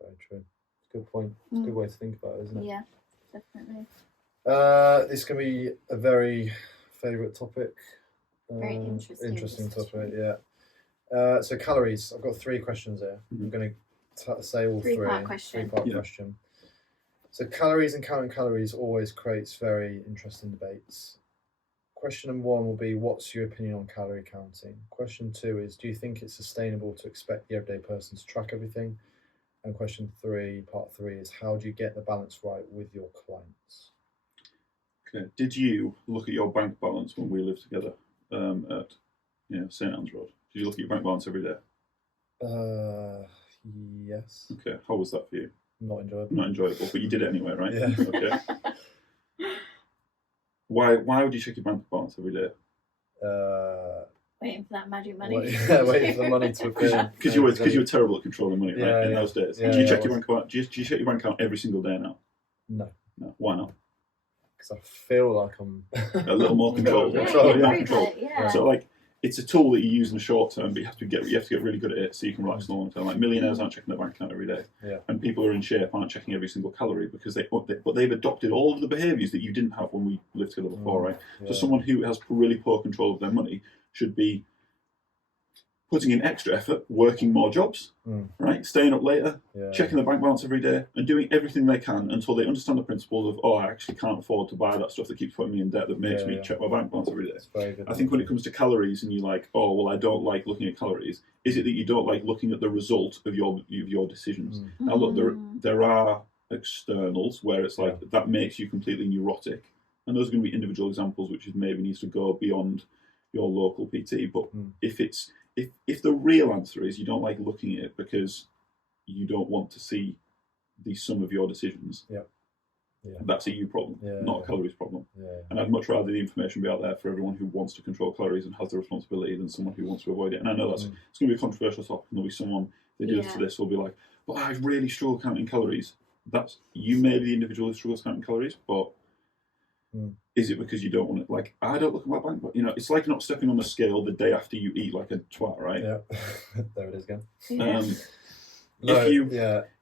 Very true. It's a good point. It's a good way to think about it, isn't it? Yeah, definitely. This can be a very favourite topic. Very interesting discussion. topic. Yeah. So calories. I've got 3 questions here. I'm going to say all 3. Three-part question. Question. So calories and counting calories always creates very interesting debates. Question number 1 will be, what's your opinion on calorie counting? Question 2 is, do you think it's sustainable to expect the everyday person to track everything? And question 3, part 3, is how do you get the balance right with your clients? Okay. Did you look at your bank balance when we lived together at St Anne's Road? Did you look at your bank balance every day? Yes. Okay. How was that for you? Not enjoyable. Not enjoyable, but you did it anyway, right? Yeah. Okay. Why would you check your bank balance every day? Waiting for that magic money. Waiting for the money to appear. Because you were terrible at controlling money, right? In those days. Yeah, do you check your bank account? Do you check your bank account every single day now? No. Why not? Because I feel like I'm a little more controlled. Yeah. So like, it's a tool that you use in the short term, but you have to get really good at it so you can relax in the long term. Like millionaires aren't checking their bank account every day, and people who are in shape aren't checking every single calorie because they've adopted all of the behaviours that you didn't have when we lived together before, right? Yeah. So someone who has really poor control of their money should be putting in extra effort, working more jobs, right? Staying up later, checking their bank balance every day, and doing everything they can until they understand the principles of, I actually can't afford to buy that stuff that keeps putting me in debt that makes me check my bank balance every day. I think when it comes to calories and you're like, I don't like looking at calories, is it that you don't like looking at the result of your decisions? Now look, there are externals where it's like, that makes you completely neurotic. And those are going to be individual examples, which is maybe needs to go beyond your local PT. But if the real answer is you don't like looking at it because you don't want to see the sum of your decisions, that's a you problem, not a calories problem. And I'd much rather the information be out there for everyone who wants to control calories and has the responsibility than someone who wants to avoid it. And I know it's going to be a controversial topic, and there'll be someone that deals to this will be like, but I really struggle counting calories. That's, you may be the individual who struggles counting calories, but is it because you don't want it? Like, I don't look at my bank, but it's like not stepping on the scale the day after you eat like a twat, right? Yeah, there it is again.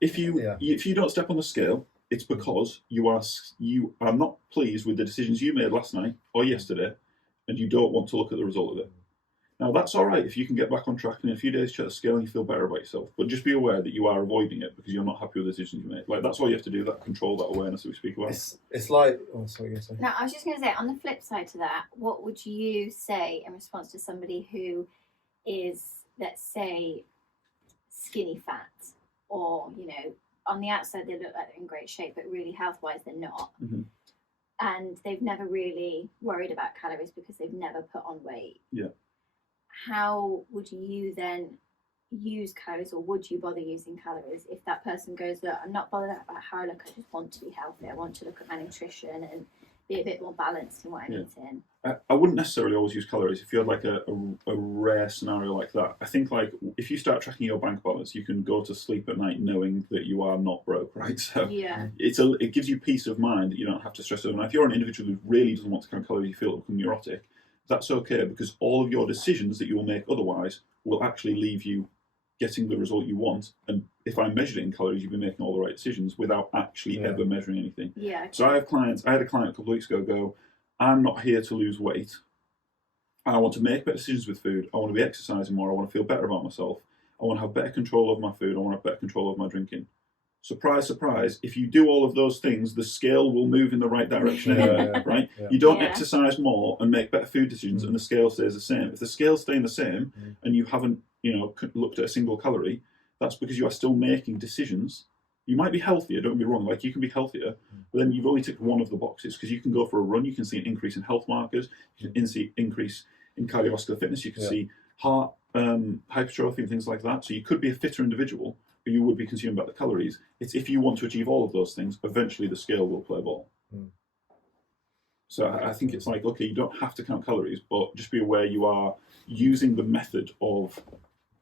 If you don't step on the scale, it's because you are not pleased with the decisions you made last night or yesterday, and you don't want to look at the result of it. Now, that's all right if you can get back on track and in a few days check the scale and you feel better about yourself. But just be aware that you are avoiding it because you're not happy with the decisions you make. Like, that's all you have to do, that control, that awareness that we speak about. It's like... Oh, sorry, you're saying. No, I was just going to say, on the flip side to that, what would you say in response to somebody who is, let's say, skinny fat, or, on the outside they look like they're in great shape, but really health-wise they're not. And they've never really worried about calories because they've never put on weight. Yeah. How would you then use calories, or would you bother using calories if that person goes, look, I'm not bothered about how I look, I just want to be healthy, I want to look at my nutrition and be a bit more balanced in what I'm eating? I wouldn't necessarily always use calories if you had like a rare scenario like that. I think like if you start tracking your bank balance, you can go to sleep at night knowing that you are not broke, right? So it gives you peace of mind that you don't have to stress over. Now, if you're an individual who really doesn't want to count calories, you feel become neurotic, that's okay, because all of your decisions that you will make otherwise will actually leave you getting the result you want. And if I measured it in calories, you'd be making all the right decisions without actually ever measuring anything. Yeah. So I had a client a couple of weeks ago go, I'm not here to lose weight. I want to make better decisions with food. I want to be exercising more. I want to feel better about myself. I want to have better control over my food. I want to have better control over my drinking. Surprise, surprise, if you do all of those things, the scale will move in the right direction anyway, right? Yeah. You don't exercise more and make better food decisions and the scale stays the same. If the scale's staying the same and you haven't, looked at a single calorie, that's because you are still making decisions. You might be healthier, don't get me wrong, like you can be healthier, but then you've only ticked one of the boxes, because you can go for a run, you can see an increase in health markers, you can see increase in cardiovascular fitness, you can see heart hypertrophy and things like that. So you could be a fitter individual, but you would be consuming better calories. It's if you want to achieve all of those things, eventually the scale will play ball. So I think it's like, okay, you don't have to count calories, but just be aware you are using the method of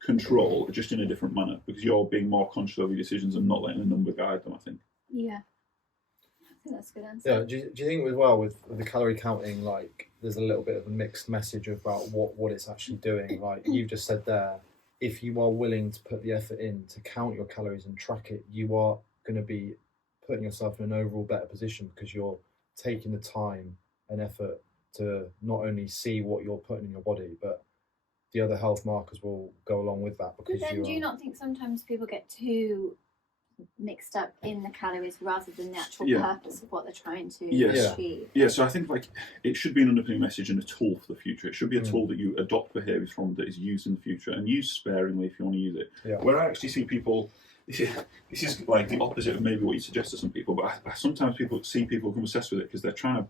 control just in a different manner, because you're being more conscious of your decisions and not letting a number guide them, I think. Yeah. I think that's a good answer. Yeah, do you think as well with the calorie counting, like there's a little bit of a mixed message about what it's actually doing? Like you've just said there, if you are willing to put the effort in to count your calories and track it, you are going to be putting yourself in an overall better position because you're taking the time and effort to not only see what you're putting in your body, but the other health markers will go along with that. Because but then, do you not think sometimes people get too mixed up in the calories rather than the actual purpose of what they're trying to achieve? Yeah, so I think like it should be an underpinning message and a tool for the future. It should be a tool that you adopt behaviours from that is used in the future and use sparingly if you want to use it. Yeah. Where I actually see people, this is like the opposite of maybe what you suggest to some people, but sometimes people become obsessed with it because they're trying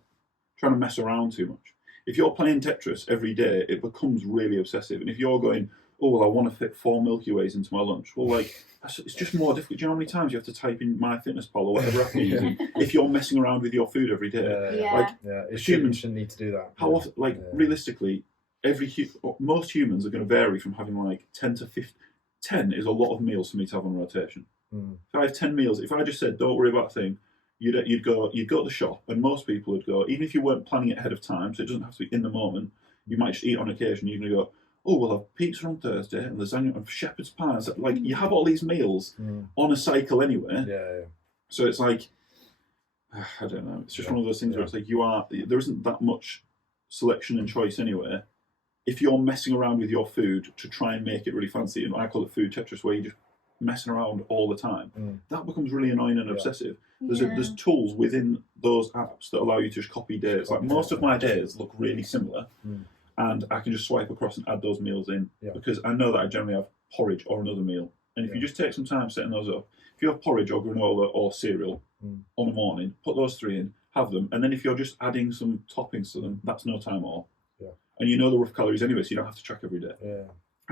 to mess around too much. If you're playing Tetris every day, it becomes really obsessive. And if you're going, oh, well, I want to fit 4 Milky Ways into my lunch. Well, like, it's just more difficult. Do you know how many times you have to type in MyFitnessPal or whatever app you're using if you're messing around with your food every day? Humans shouldn't need to do that. How often, realistically, most humans are going to vary from having like 10 to 15. 10 is a lot of meals for me to have on rotation. If I have 10 meals, if I just said, don't worry about a thing, you'd go to the shop, and most people would go, even if you weren't planning it ahead of time, so it doesn't have to be in the moment, you might just eat on occasion, you're going to go, oh, we'll have pizza on Thursday and lasagna and shepherd's pies. Like, you have all these meals on a cycle anyway. Yeah. So it's like, I don't know, it's just one of those things where it's like there isn't that much selection and choice anyway. If you're messing around with your food to try and make it really fancy, and I call it food Tetris, where you're just messing around all the time, that becomes really annoying and obsessive. There's tools within those apps that allow you to just copy days. Like, most of my days look really similar, and I can just swipe across and add those meals in because I know that I generally have porridge or another meal. And if you just take some time setting those up, if you have porridge or granola or cereal on the morning, put those 3 in, have them, and then if you're just adding some toppings to them, that's no time at all. And you know the rough calories anyway, so you don't have to track every day.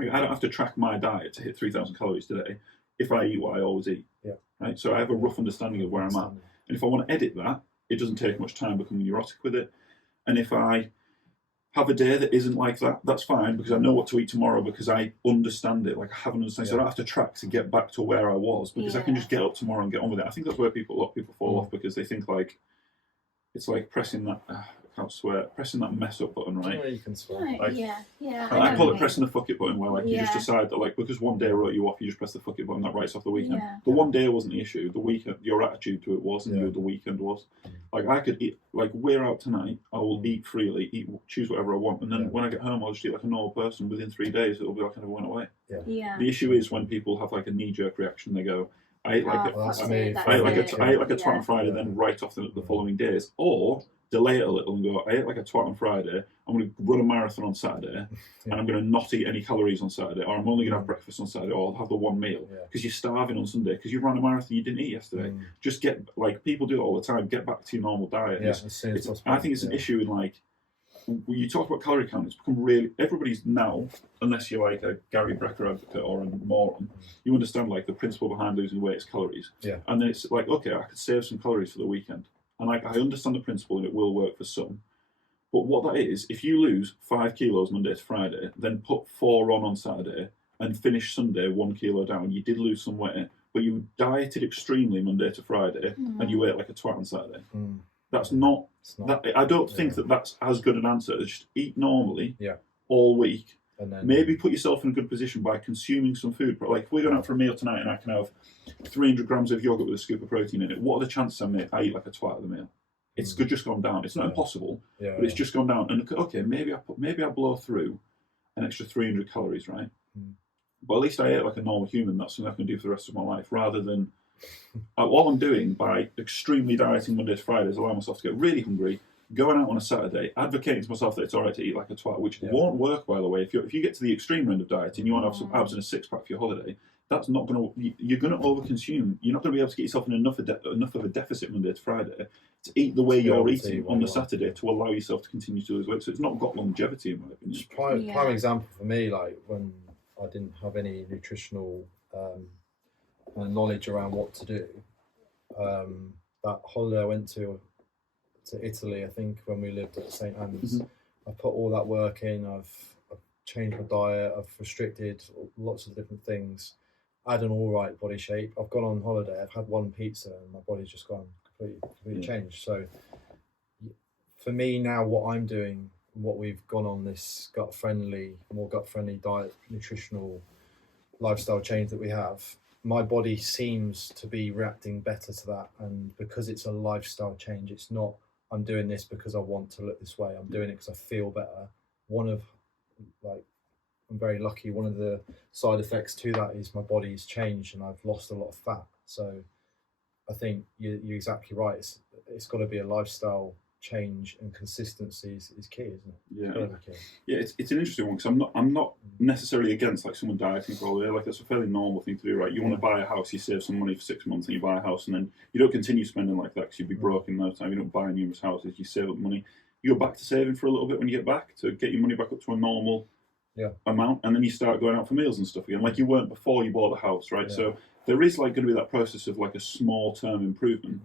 I don't have to track my diet to hit 3,000 calories today if I eat what I always eat. Right? So I have a rough understanding of where I'm at. And if I want to edit that, it doesn't take much time becoming neurotic with it. And if I have a day that isn't like that, that's fine, because I know what to eat tomorrow because I understand it. Like, I have an understanding. So I don't have to track to get back to where I was because I can just get up tomorrow and get on with it. I think that's where a lot of people fall off because they think like it's like pressing that. I can't swear. Pressing that mess up button, right? Yeah, you can swear. Right, like, I call it pressing the fuck it button, where like you just decide that like because one day wrote you off, you just press the fuck it button that writes off the weekend. The one day wasn't the issue. The weekend, your attitude to it was, and the weekend was. Like, I could eat. Like, we're out tonight. I will eat freely, choose whatever I want, and then when I get home, I'll just eat like a normal person. Within 3 days, it'll be like I never went away. The issue is when people have like a knee-jerk reaction. They go, I ate like a twat on Friday, then write off the following days, or delay it a little and go, I ate like a twat on Friday, I'm going to run a marathon on Saturday, and I'm going to not eat any calories on Saturday, or I'm only going to have breakfast on Saturday, or I'll have the one meal, because you're starving on Sunday, because you ran a marathon you didn't eat yesterday. Just get, like, people do it all the time, get back to your normal diet. I think it's an issue in, like, when you talk about calorie count, it's become really, everybody's now, unless you're like a Gary Brecker advocate or a moron, you understand, like, the principle behind losing weight is calories. And then it's like, okay, I could save some calories for the weekend. And I understand the principle and it will work for some. But what that is, if you lose 5 kilos Monday to Friday, then put 4 on Saturday and finish Sunday 1 kilo down, you did lose some weight, but you dieted extremely Monday to Friday and you ate like a twat on Saturday. That's not. That, I don't think that that's as good an answer as just eat normally all week. And then, maybe put yourself in a good position by consuming some food. But like, if we're going out for a meal tonight and I can have 300 grams of yogurt with a scoop of protein in it, what are the chances I eat like a twat at the meal? It's just gone down. It's not impossible, but it's just gone down. And okay, maybe I blow through an extra 300 calories, right? But at least I ate like a normal human. That's something I can do for the rest of my life, rather than all I'm doing by extremely dieting Monday to Friday is allowing myself to get really hungry, going out on a Saturday, advocating to myself that it's all right to eat like a twat, which won't work, by the way. If you get to the extreme end of dieting, you want to have some abs and a six-pack for your holiday, that's not going to... You're going to overconsume. You're not going to be able to get yourself in enough of a deficit Monday to Friday to eat the way you're eating on the Saturday to allow yourself to continue to lose weight. So it's not got longevity, in my opinion. Just prime example for me, like when I didn't have any nutritional knowledge around what to do. That holiday I went to Italy, I think, when we lived at St. Anne's, I put all that work in. I've changed my diet. I've restricted lots of different things. I had an all right body shape. I've gone on holiday. I've had one pizza and my body's just gone completely changed. So for me now, what I'm doing, what we've gone on this more gut friendly diet, nutritional lifestyle change that we have, my body seems to be reacting better to that. And because it's a lifestyle change, it's not, I'm doing this because I want to look this way. I'm doing it because I feel better. I'm very lucky. One of the side effects to that is my body's changed and I've lost a lot of fat. So I think you're exactly right. It's got to be a lifestyle change, and consistency is key, isn't it? Yeah, it's an interesting one, because I'm not necessarily against like someone dieting for all day. Like, that's a fairly normal thing to do, right? You want to buy a house, you save some money for 6 months, and you buy a house, and then you don't continue spending like that because you'd be broke in no time. You don't buy numerous houses, you save up money. You go back to saving for a little bit when you get back to get your money back up to a normal amount, and then you start going out for meals and stuff again, like you weren't before you bought the house, right? So there is like going to be that process of like a small term improvement.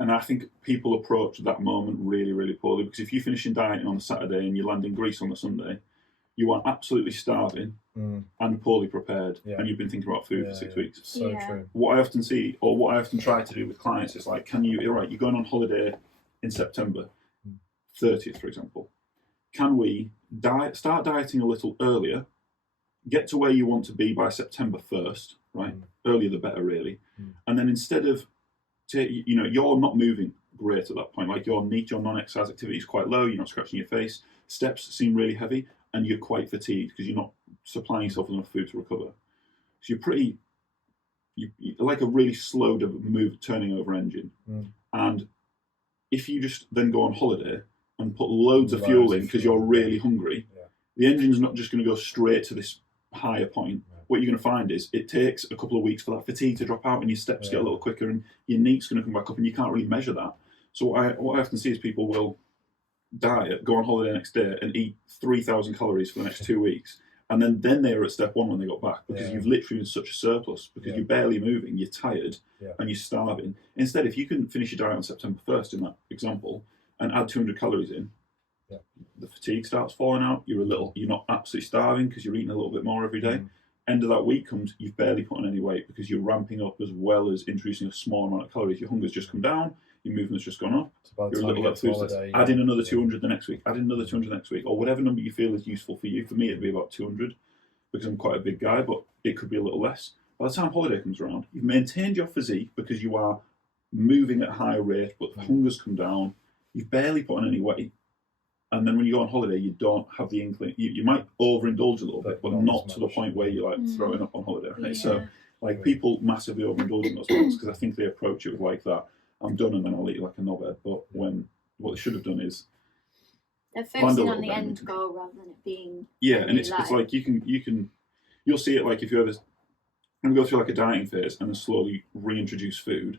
And I think people approach that moment really, really poorly, because if you're finishing dieting on a Saturday and you land in Greece on a Sunday, you are absolutely starving and poorly prepared, and you've been thinking about food for 6 weeks. So true. What I often see, or what I often try to do with clients, is like, you're right, you're going on holiday in September 30th, for example. Can we start dieting a little earlier, get to where you want to be by September 1st, right? Earlier the better, really. And then instead of, you're not moving great at that point. Like, your NEAT, your non-exercise activity is quite low. You're not scratching your face. Steps seem really heavy, and you're quite fatigued because you're not supplying yourself with enough food to recover. So you're like a really slow turning over engine. And if you just then go on holiday and put loads of fuel in because you're really hungry, the engine's not just going to go straight to this higher point. What you're going to find is it takes a couple of weeks for that fatigue to drop out, and your steps get a little quicker, and your NEAT's going to come back up, and you can't really measure that. So what I often see is people will diet, go on holiday the next day, and eat 3,000 calories for the next 2 weeks, and then they were at step one when they got back, because you've literally been such a surplus, because you're barely moving, you're tired, and you're starving. Instead, if you can finish your diet on September 1st in that example, and add 200 calories in, the fatigue starts falling out, you're not absolutely starving because you're eating a little bit more every day. End of that week comes, you've barely put on any weight because you're ramping up as well as introducing a small amount of calories. Your hunger's just come down, your movement's just gone up. You're a little bit food. Add in another 200 the next week. Add in another 200 next week, or whatever number you feel is useful for you. For me, it'd be about 200 because I'm quite a big guy, but it could be a little less. By the time holiday comes around, you've maintained your physique because you are moving at a higher rate, but the hunger's come down. You've barely put on any weight. And then when you go on holiday, you don't have the inkling. You might overindulge a little bit, but not to the point where you're like throwing up on holiday. Right? So, like, people massively overindulge in those moments because I think they approach it with like that. I'm done, and then I'll eat like a knobhead. But what they should have done is they're focusing on the end goal rather than it being and it's like you'll see it, like, if you ever go through like a dieting phase and then slowly reintroduce food,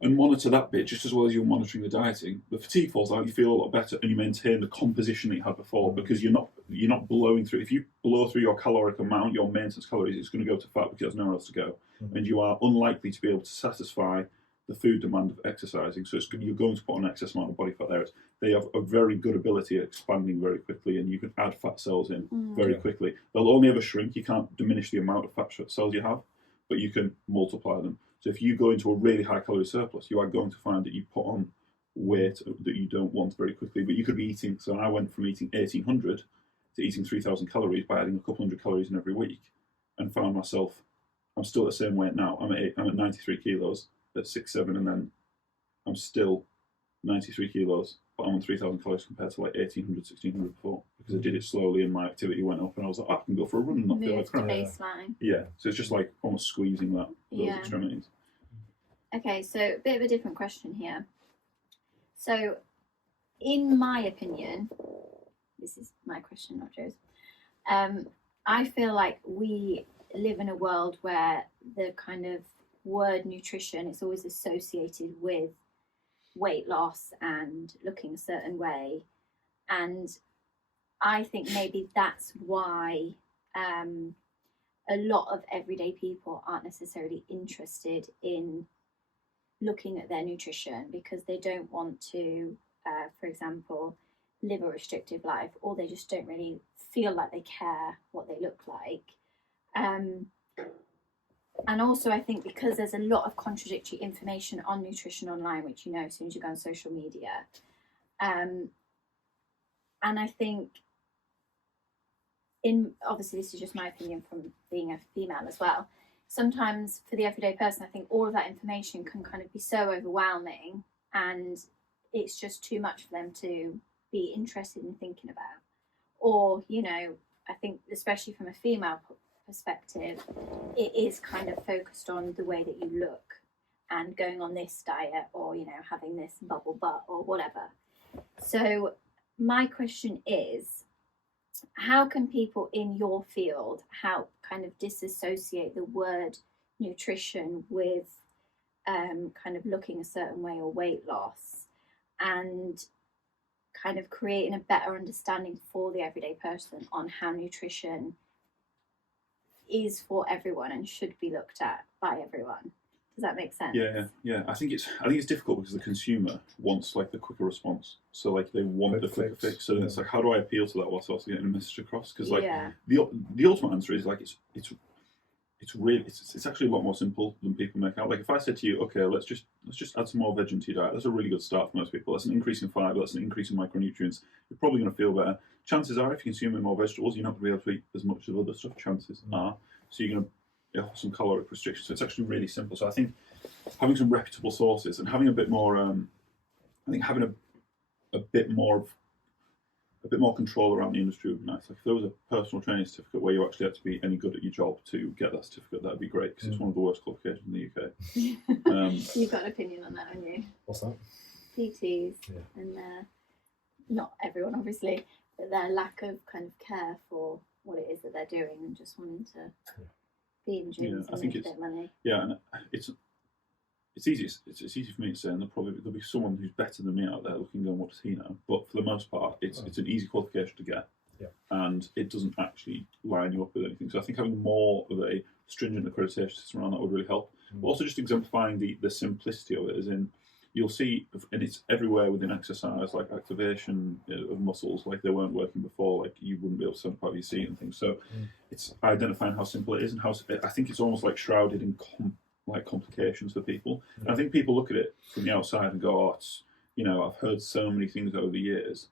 and monitor that bit just as well as you're monitoring the dieting. The fatigue falls out, you feel a lot better, and you maintain the composition that you had before, because you're not blowing through. If you blow through your caloric amount, your maintenance calories, it's going to go to fat because there's nowhere else to go, and you are unlikely to be able to satisfy the food demand of exercising. So you're going to put an excess amount of body fat there. They have a very good ability at expanding very quickly, and you can add fat cells in very quickly. They'll only ever shrink. You can't diminish the amount of fat cells you have, but you can multiply them. So if you go into a really high calorie surplus, you are going to find that you put on weight that you don't want very quickly. But you could be eating, so I went from eating 1,800 to eating 3,000 calories by adding a couple hundred calories in every week, and found myself, I'm still the same weight now. I'm at 93 kilos at 6'7", and then I'm still 93 kilos, but I'm on 3,000 calories compared to like 1,800, 1,600 before, because I did it slowly and my activity went up, and I was like, I can go for a run and not feel like crap. Baseline. Yeah, so it's just like almost squeezing those extremities. Okay, so a bit of a different question here. So, in my opinion, this is my question, not Joe's, I feel like we live in a world where the kind of word nutrition is always associated with weight loss and looking a certain way, and I think maybe that's why a lot of everyday people aren't necessarily interested in looking at their nutrition, because they don't want to, for example, live a restrictive life, or they just don't really feel like they care what they look like. And also, I think because there's a lot of contradictory information on nutrition online, which you know as soon as you go on social media, and I think obviously this is just my opinion from being a female as well, sometimes for the everyday person, I think all of that information can kind of be so overwhelming, and it's just too much for them to be interested in thinking about. Or, you know, I think especially from a female perspective, it is kind of focused on the way that you look and going on this diet, or, you know, having this bubble butt or whatever. So my question is, how can people in your field help kind of disassociate the word nutrition with kind of looking a certain way or weight loss, and kind of creating a better understanding for the everyday person on how nutrition is for everyone and should be looked at by everyone? Does that make sense? Yeah. I think it's difficult because the consumer wants like the quicker response. So like they want the quicker fix. So it's like, how do I appeal to that whilst also getting a message across? Because like the ultimate answer is like it's actually a lot more simple than people make out. Like if I said to you, okay, let's just add some more veg into your diet, that's a really good start for most people. That's an increase in fibre, that's an increase in micronutrients. You're probably going to feel better. Chances are, if you consume more vegetables, you're not going to be able to eat as much of other stuff. Chances are, so you're going to have some caloric restrictions. So it's actually really simple. So I think having some reputable sources and having a bit more, I think having a bit more control around the industry would be nice. Like if there was a personal training certificate where you actually had to be any good at your job to get that certificate, that'd be great, because it's one of the worst qualifications in the UK. You've got an opinion on that, haven't you? What's that? PTs and not everyone obviously, but their lack of kind of care for what it is that they're doing and just wanting to be in gyms and make a bit of money. Yeah, and it's easy. It's easy for me to say, and there'll be someone who's better than me out there looking, going, what does he know? But for the most part, it's an easy qualification to get, and it doesn't actually line you up with anything. So I think having more of a stringent accreditation system around that would really help. But also just exemplifying the simplicity of it, as in you'll see, and it's everywhere within exercise, like activation of muscles, like they weren't working before, like you wouldn't be able to stand up out of your seat and things. So it's identifying how simple it is, and how I think it's almost like shrouded in complications for people. And I think people look at it from the outside and go, oh, it's, you know, I've heard so many things over the years,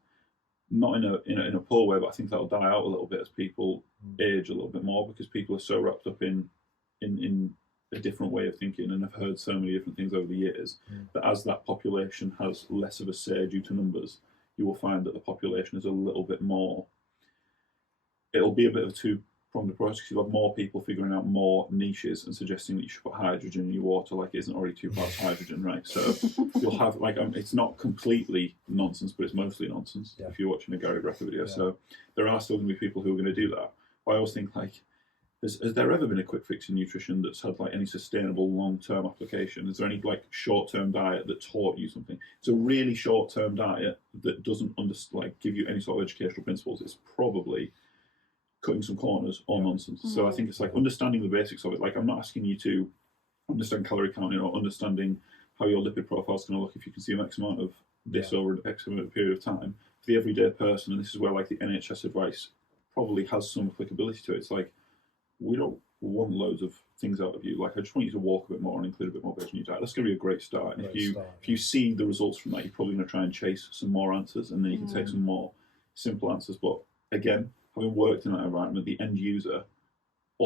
not in a poor way, but I think that'll die out a little bit as people age a little bit more, because people are so wrapped up in a different way of thinking and have heard so many different things over the years that as that population has less of a say due to numbers, you will find that the population is a little bit more, it'll be a bit of a two-pronged approach, because you'll have more people figuring out more niches and suggesting that you should put hydrogen in your water like it isn't already 2 parts hydrogen, right? So you'll have, like, it's not completely nonsense, but it's mostly nonsense if you're watching a Gary Brecker video. So there are still going to be people who are going to do that. But I always think, like, has there ever been a quick fix in nutrition that's had like any sustainable long-term application? Is there any like short-term diet that taught you something? It's a really short-term diet that doesn't give you any sort of educational principles. It's probably cutting some corners or nonsense. So I think it's like understanding the basics of it. Like, I'm not asking you to understand calorie counting or understanding how your lipid profile is going to look if you consume X amount of this over an X amount of period of time. For the everyday person, and this is where like the NHS advice probably has some applicability to it. It's like, we don't want loads of things out of you. Like, I just want you to walk a bit more and include a bit more veg in your diet. That's going to be a great start. And if you see the results from that, you're probably going to try and chase some more answers, and then you can take some more simple answers. But again, having worked in that environment, the end user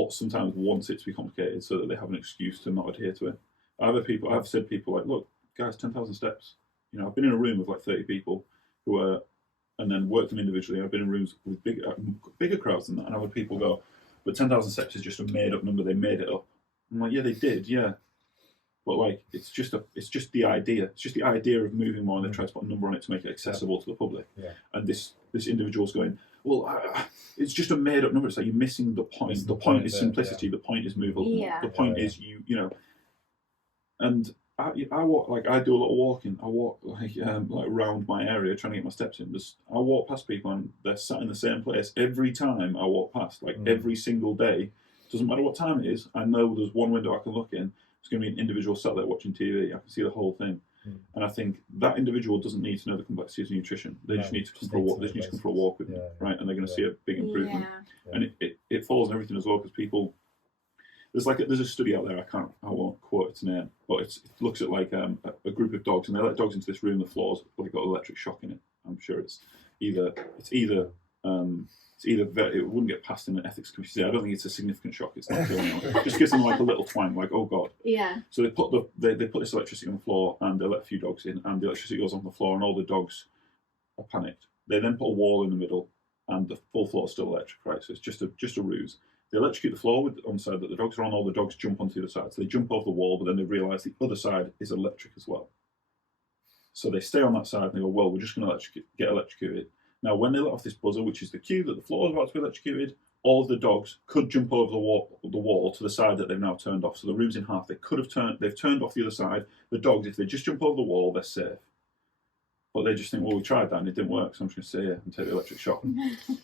sometimes wants it to be complicated so that they have an excuse to not adhere to it. I've said people like, look, guys, 10,000 steps. You know, I've been in a room with like 30 people who are, and then worked them individually. I've been in rooms with bigger crowds than that, and I've had people go, but 10,000 steps is just a made-up number. They made it up. I'm like, yeah, they did, yeah. But like, it's just the idea. It's just the idea of moving more, and they try to put a number on it to make it accessible to the public. Yeah. And this individual's going, well, it's just a made-up number. It's like, you're missing the point. The point is simplicity. Yeah. The point is move up. The point is you know. And I walk, like, I do a lot of walking. I walk like around my area trying to get my steps in. I walk past people and they're sat in the same place every time I walk past, like every single day. Doesn't matter what time it is. I know there's one window I can look in. It's going to be an individual sat there watching TV. I can see the whole thing. And I think that individual doesn't need to know the complexities of nutrition. They just need to come for a walk. They just need to come for a walk with me, right? And they're going to see a big improvement. Yeah. And it follows on everything as well, because people. There's a study out there, I won't quote its name, but it looks at like a group of dogs, and they let dogs into this room. The floor's like got electric shock in it. I'm sure it's either it's either it wouldn't get passed in an ethics committee. I don't think it's a significant shock. It's not killing anyone. It just gives them like a little twang, like, oh god. Yeah. So they put this electricity on the floor, and they let a few dogs in, and the electricity goes on the floor, and all the dogs are panicked. They then put a wall in the middle, and the full floor is still electric, right? So it's just a ruse. They electrocute the floor on the side that the dogs are on. All the dogs jump onto the other side. So they jump over the wall, but then they realise the other side is electric as well. So they stay on that side, and they go, well, we're just going to get electrocuted. Now, when they let off this buzzer, which is the cue that the floor is about to be electrocuted, all of the dogs could jump over the wall to the side that they've now turned off. So the room's in half. They've turned off the other side. The dogs, if they just jump over the wall, they're safe. But they just think, well, we tried that and it didn't work, so I'm just going to stay here and take the electric shock.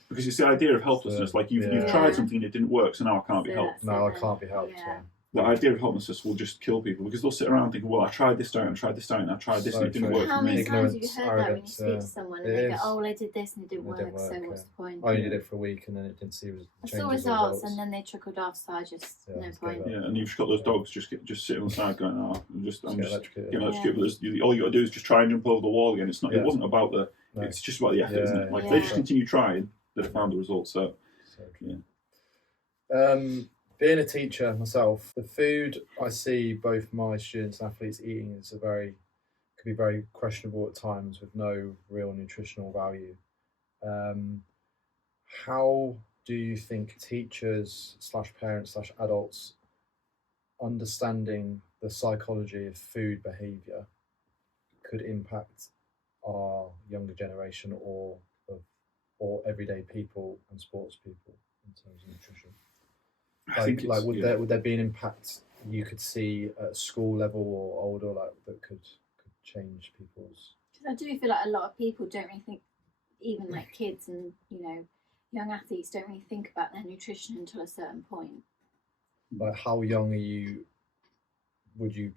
Because it's the idea of helplessness. Like, you've tried something and it didn't work, so now I can't be helped. No, I can't be helped. Yeah. The idea of helplessness will just kill people, because they'll sit around thinking, well, I tried this diet and tried this diet and I tried this and it didn't work How for me. many times have you heard that when you speak to someone and they go, oh, well, I did this and it didn't work, so what's the point? I only did it for a week and then it didn't see I saw results and then they trickled off, so I just, no point. Yeah, and you've got those dogs just sitting on the side going, oh, I'm just getting electrocuted. All you got to do is just try and jump over the wall again. It's not. It wasn't about it's just about the effort, isn't it? Like, if they just continue trying, they'd have found the results. So being a teacher myself, the food I see both my students and athletes eating is could be very questionable at times with no real nutritional value. How do you think teachers / parents / adults understanding the psychology of food behaviour could impact our younger generation or everyday people and sports people in terms of nutrition? Would there be an impact you could see at school level or older, like, that could change people's? I do feel like a lot of people don't really think, even like kids and young athletes don't really think about their nutrition until a certain point. Like, how young are you? Would you,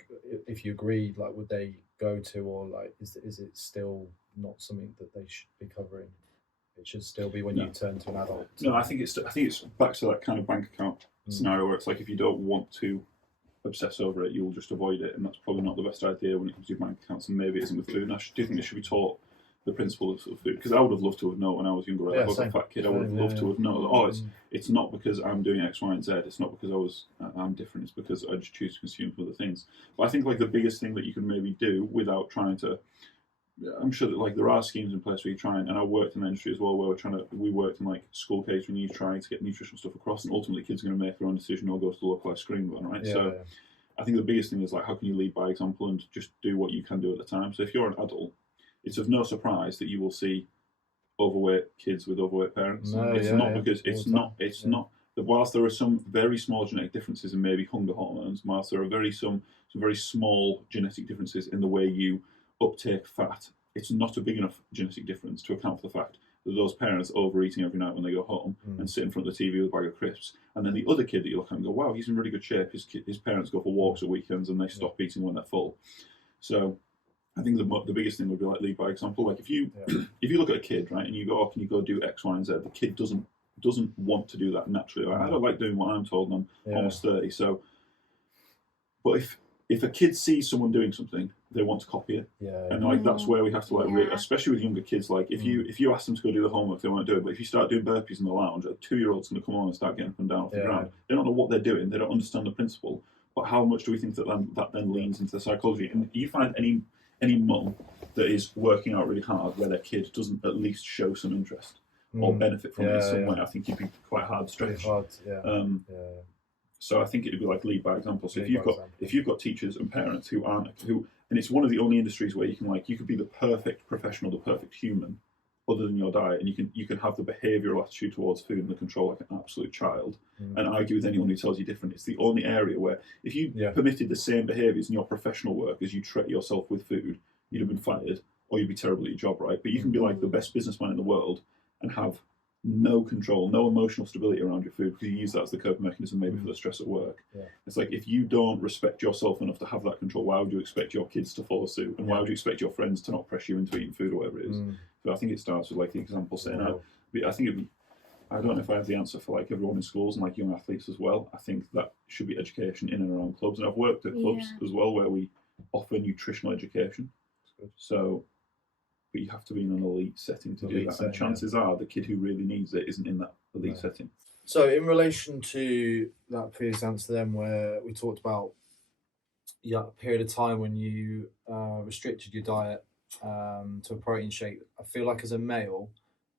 if you agreed, like, would they go to, or like, is it still not something that they should be covering? It should still be when you turn to an adult. No, I think it's back to that kind of bank account scenario where it's like, if you don't want to obsess over it, you'll just avoid it, and that's probably not the best idea when it comes to bank accounts, and maybe it isn't with food. And I do think they should be taught the principle of food, because I would have loved to have known when I was younger. I was a fat kid. I would have loved to have known that, oh, it's not because I'm doing X, Y, and Z. It's not because I'm different. It's because I just choose to consume other things. But I think, like, the biggest thing that you can maybe do without trying to, I'm sure that, like, there are schemes in place where you try and I worked in the industry as well, where we worked in, like, school catering, you trying to get nutritional stuff across, and ultimately kids are going to make their own decision or go to the local ice cream van, right? I think the biggest thing is, like, how can you lead by example and just do what you can do at the time? So if you're an adult, it's of no surprise that you will see overweight kids with overweight parents. It's not that whilst there are some very small genetic differences in maybe hunger hormones, whilst there are some very small genetic differences in the way you uptake fat, it's not a big enough genetic difference to account for the fact that those parents are overeating every night when they go home and sit in front of the TV with a bag of crisps, and then the other kid that you look at and go, wow, he's in really good shape. His parents go for walks at weekends and they stop eating when they're full. So I think the biggest thing would be, like, lead by example. Like, if you look at a kid, right, and you go, oh, can you go do X, Y, and Z? The kid doesn't want to do that naturally. Like, I don't like doing what I'm told, and I'm almost 30. So, but if a kid sees someone doing something, they want to copy it. And, like, that's where we have to, like, especially with younger kids. Like, if you ask them to go do the homework, they won't do it. But if you start doing burpees in the lounge, a 2-year-old's going to come on and start getting them down off the ground. They don't know what they're doing. They don't understand the principle. But how much do we think that then leans into the psychology? And you find any mum that is working out really hard where their kid doesn't at least show some interest or benefit from it in some way, I think it'd be quite hard to stretch. So I think it'd be like lead by example. So if you've got teachers and parents who and it's one of the only industries where you could be the perfect professional, the perfect human, other than your diet, and you can have the behavioural attitude towards food and the control like an absolute child, and argue with anyone who tells you different. It's the only area where, if you permitted the same behaviours in your professional work as you treat yourself with food, you'd have been fired, or you'd be terrible at your job, right? But you can be like the best businessman in the world and have no control, no emotional stability around your food, because you use that as the coping mechanism maybe for the stress at work. It's like, if you don't respect yourself enough to have that control, why would you expect your kids to follow suit? And why would you expect your friends to not pressure you into eating food or whatever it is? So I think it starts with, like, the example setting out. I don't know if I have the answer for, like, everyone in schools and, like, young athletes as well. I think that should be education in and around clubs. And I've worked at clubs as well where we offer nutritional education. So but you have to be in an elite setting to do that. And chances are the kid who really needs it isn't in that elite setting. So in relation to that previous answer then, where we talked about a period of time when you restricted your diet to a protein shake, I feel like as a male,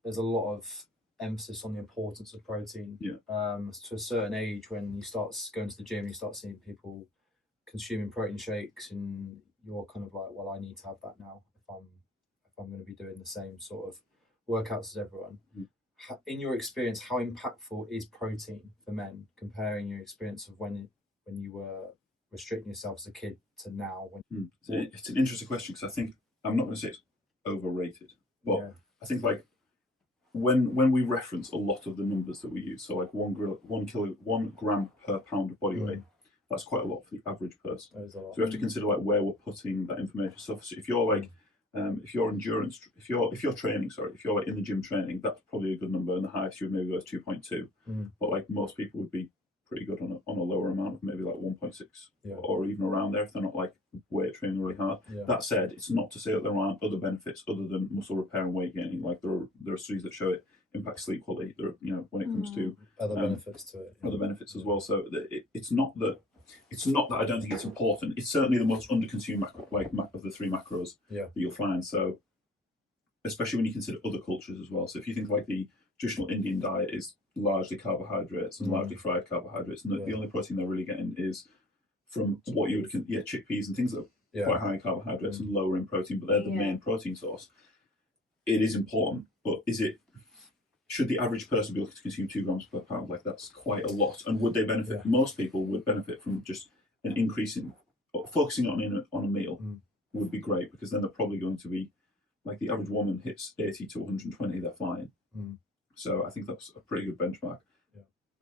there's a lot of emphasis on the importance of protein. To a certain age, when you start going to the gym, you start seeing people consuming protein shakes, and you're kind of like, well, I need to have that now if I'm going to be doing the same sort of workouts as everyone. In your experience, how impactful is protein for men, comparing your experience of when you were restricting yourself as a kid to now? It's an interesting question, because I think, I'm not going to say it's overrated, but I think like when we reference a lot of the numbers that we use, so like 1 gram per pound of body weight, that's quite a lot for the average person. So we have to consider like where we're putting that information. So if you're like if you're training, if you're like in the gym training, that's probably a good number, and the highest you would maybe go is 2.2. But like most people would be pretty good on a lower amount of maybe like 1.6 or even around there if they're not like weight training really hard. That said, it's not to say that there aren't other benefits other than muscle repair and weight gaining. Like there are studies that show it impacts sleep quality. There are, when it comes to other benefits to it, other benefits as well. So it's not that I don't think it's important. It's certainly the most underconsumed macro, of the 3 macros that you'll find. So especially when you consider other cultures as well. So if you think like the traditional Indian diet is largely carbohydrates and largely fried carbohydrates, and the only protein they're really getting is from what you would chickpeas and things that are quite high in carbohydrates and lower in protein, but they're the main protein source. It is important, but should the average person be looking to consume 2 grams per pound? Like, that's quite a lot. And would they benefit? Most people would benefit from just an increase in focusing on a meal would be great, because then they're probably going to be like, the average woman hits 80 to 120, they're flying. So I think that's a pretty good benchmark.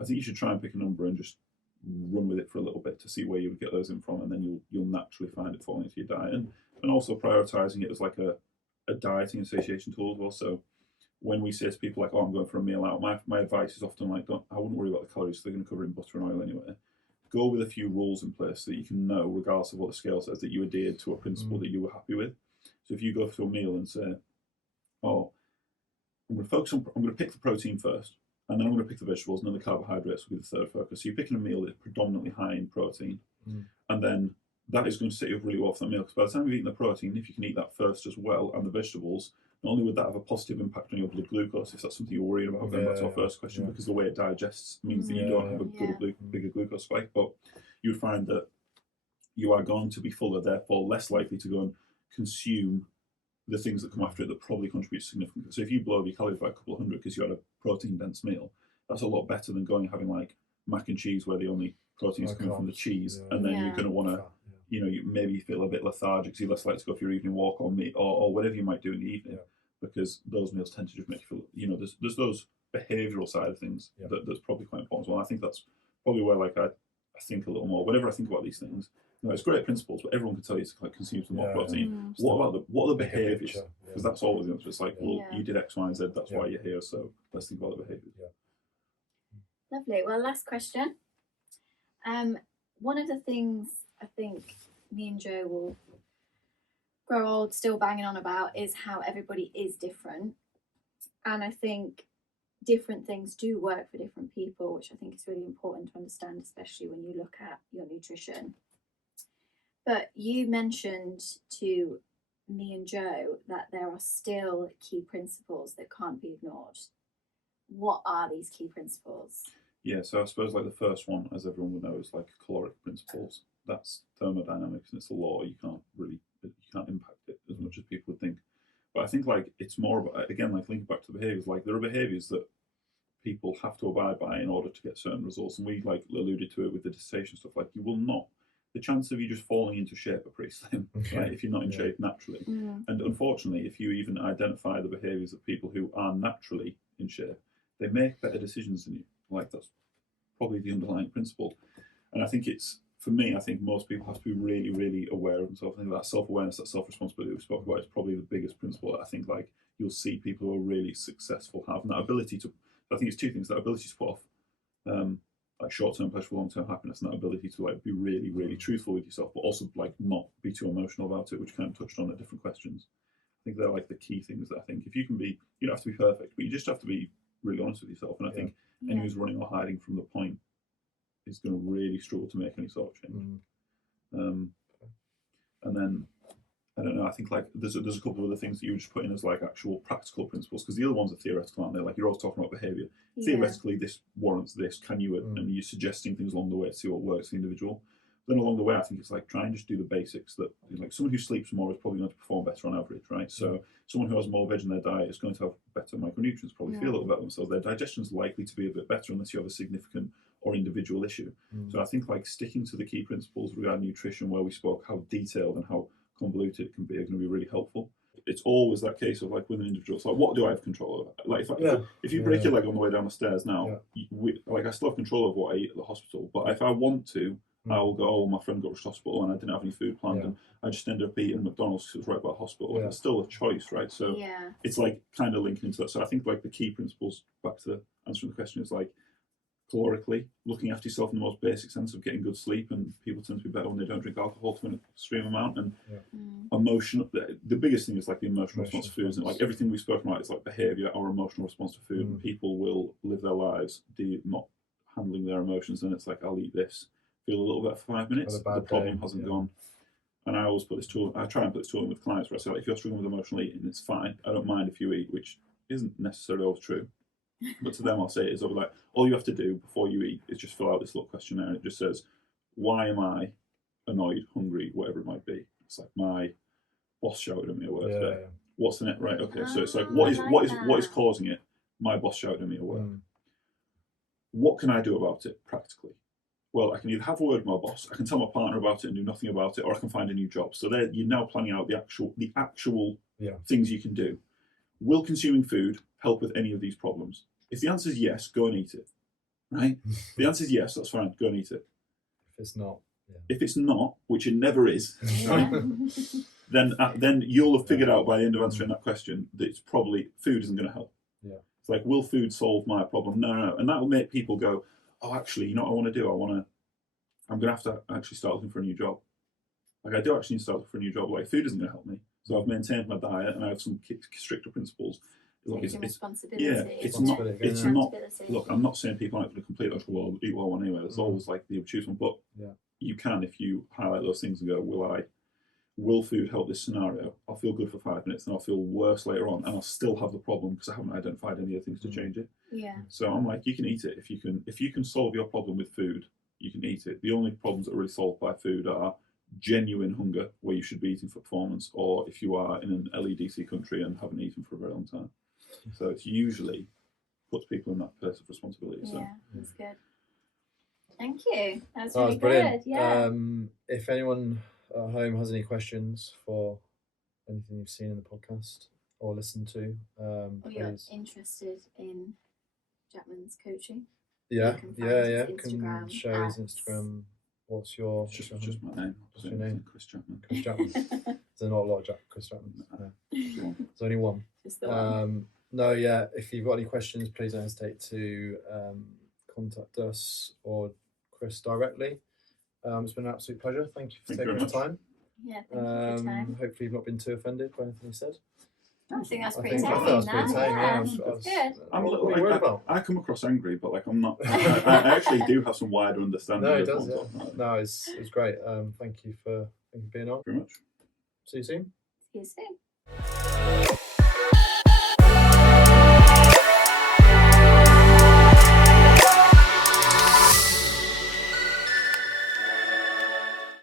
I think you should try and pick a number and just run with it for a little bit to see where you would get those in from, and then you'll naturally find it falling into your diet, and also prioritizing it as like a dieting association tool as well. So when we say to people like, oh, I'm going for a meal out, my advice is often like, I wouldn't worry about the calories, they're going to cover in butter and oil anyway. Go with a few rules in place so that you can know, regardless of what the scale says, that you adhered to a principle that you were happy with. So if you go to a meal and say, oh, I'm going to pick the protein first, and then I'm going to pick the vegetables, and then the carbohydrates will be the third focus. So you're picking a meal that's predominantly high in protein, and then that is going to set you up really well for that meal, because by the time you've eaten the protein, if you can eat that first as well, and the vegetables, not only would that have a positive impact on your blood glucose, if that's something you're worried about, going back to our first question, because the way it digests means that you don't have a bigger glucose spike, but you would find that you are going to be fuller, therefore less likely to go and consume the things that come after it that probably contribute significantly. So if you blow up your calories by a couple of hundred because you had a protein-dense meal, that's a lot better than going and having like mac and cheese where the only protein is coming from the cheese, and then you're going to want to, you maybe feel a bit lethargic, so you're less likely to go for your evening walk or meet or whatever you might do in the evening, because those meals tend to just make you feel, there's those behavioural side of things that's probably quite important as well. I think that's probably where like I think a little more. Whenever I think about these things, it's great principles, but everyone can tell you to like consume some more protein. What are the behaviours? Because that's always the answer. It's like, well, you did X, Y, and Z. That's why you're here. So let's think about the behaviours. Lovely. Well, last question. One of the things I think me and Joe will grow old still banging on about is how everybody is different, and I think different things do work for different people, which I think is really important to understand, especially when you look at your nutrition. But you mentioned to me and Joe that there are still key principles that can't be ignored. What are these key principles? Yeah, so I suppose like the first one, as everyone would know, is like caloric principles. That's thermodynamics, and it's a law. You can't impact it as much as people would think. But I think like it's more about, again, like linking back to the behaviours. Like there are behaviours that people have to abide by in order to get certain results, and we like alluded to it with the dissertation stuff. Like you will not. The chance of you just falling into shape are pretty slim, right? If you're not in shape naturally. And unfortunately, if you even identify the behaviours of people who are naturally in shape, they make better decisions than you. Like that's probably the underlying principle. And I think for me, I think most people have to be really, really aware of themselves. I think that self-awareness, that self-responsibility we spoke about is probably the biggest principle that I think like you'll see people who are really successful have. And that ability to, I think it's two things, that ability to put off like short-term pleasure for long-term happiness, and that ability to like be really, really truthful with yourself, but also like not be too emotional about it, which kind of touched on at different questions. I think they're like the key things that I think if you can be, you don't have to be perfect, but you just have to be really honest with yourself. And I think anyone who's running or hiding from the point is going to really struggle to make any sort of change. And then I don't know. I think like there's a couple of other things that you would just put in as like actual practical principles, because the other ones are theoretical, aren't they? Like you're always talking about behaviour. Theoretically, this warrants this. Can you? And you're suggesting things along the way to see what works for the individual. Then along the way, I think it's like try and just do the basics. That like someone who sleeps more is probably going to perform better on average, right? So someone who has more veg in their diet is going to have better micronutrients, probably feel a little better themselves. Their digestion is likely to be a bit better unless you have a significant or individual issue. So I think like sticking to the key principles regarding nutrition, where we spoke how detailed and how convoluted it can be, are going to be really helpful. It's always that case of like with an individual, it's like what do I have control over? Like if you break your leg on the way down the stairs now, like I still have control of what I eat at the hospital, but if I want to, I will go, oh, my friend got rushed to hospital and I didn't have any food planned, and I just ended up eating McDonald's because it was right by the hospital. It's still a choice, right? So it's like kind of linking into that. So I think like the key principles, back to answering the question, is like calorically, looking after yourself in the most basic sense of getting good sleep, and people tend to be better when they don't drink alcohol to an extreme amount. And emotional, the biggest thing is like the emotional response to food, and like everything we've spoken about is like behaviour, our emotional response to food. And people will live their lives not handling their emotions, and it's like, I'll eat this, feel a little bit for 5 minutes, the problem hasn't gone. And I always put this tool, I try and put this tool in with clients where I say, like, if you're struggling with emotional eating, it's fine, I don't mind if you eat, which isn't necessarily always true. But to them, I'll say it is like, all you have to do before you eat is just fill out this little questionnaire, and it just says, why am I annoyed, hungry, whatever it might be. It's like, my boss shouted at me at work today. What's the net? Right, okay, so it's like, what is causing it? My boss shouted at me at work. What can I do about it practically? Well, I can either have a word with my boss, I can tell my partner about it and do nothing about it, or I can find a new job. So there, you're now planning out the actual things you can do. Will consuming food help with any of these problems? If the answer is yes, go and eat it. Right? If the answer is yes, that's fine, go and eat it. If it's not, if it's not, which it never is, right? then you'll have figured out by the end of answering that question that it's probably food isn't going to help. It's like, will food solve my problem? No. And that will make people go, oh, actually, you know what I want to do? I'm going to have to actually start looking for a new job. Like, I do actually need to start looking for a new job. Like, food isn't going to help me. So I've maintained my diet and I have some stricter principles. Like, it's responsibility. It's not. Look, I'm not saying people aren't going to completely like, well, eat what I want anyway. There's always like the obtuse one, but you can, if you highlight those things and go, will food help this scenario? I'll feel good for 5 minutes and I'll feel worse later on, and I'll still have the problem because I haven't identified any other things to change it. So I'm like, you can eat it if you can solve your problem with food, you can eat it. The only problems that are really solved by food are genuine hunger, where you should be eating for performance, or if you are in an LEDC country and haven't eaten for a very long time. So it's usually puts people in that place of responsibility. So. That's good. Thank you. That's really good. Brilliant. Yeah. If anyone at home has any questions for anything you've seen in the podcast or listened to, or you're interested in Jackman's coaching, can show his Instagram. What's your? Just my name. What's your name? Chris Jackman. Chris Jackman. There's not a lot of Chris Jackmans. No. There's only one. Just the one. If you've got any questions, please don't hesitate to contact us or Chris directly. It's been an absolute pleasure. Thank you for taking the time. Yeah, thank you for your time. Hopefully you've not been too offended by anything you said. I think that's pretty tame. I thought that was pretty tame. Yeah, good. I'm a little worried about. I come across angry, but like I'm not. I actually do have some wider understanding. No, it does. No, it's great. Thank you for being on. Very much. See you soon. See you soon.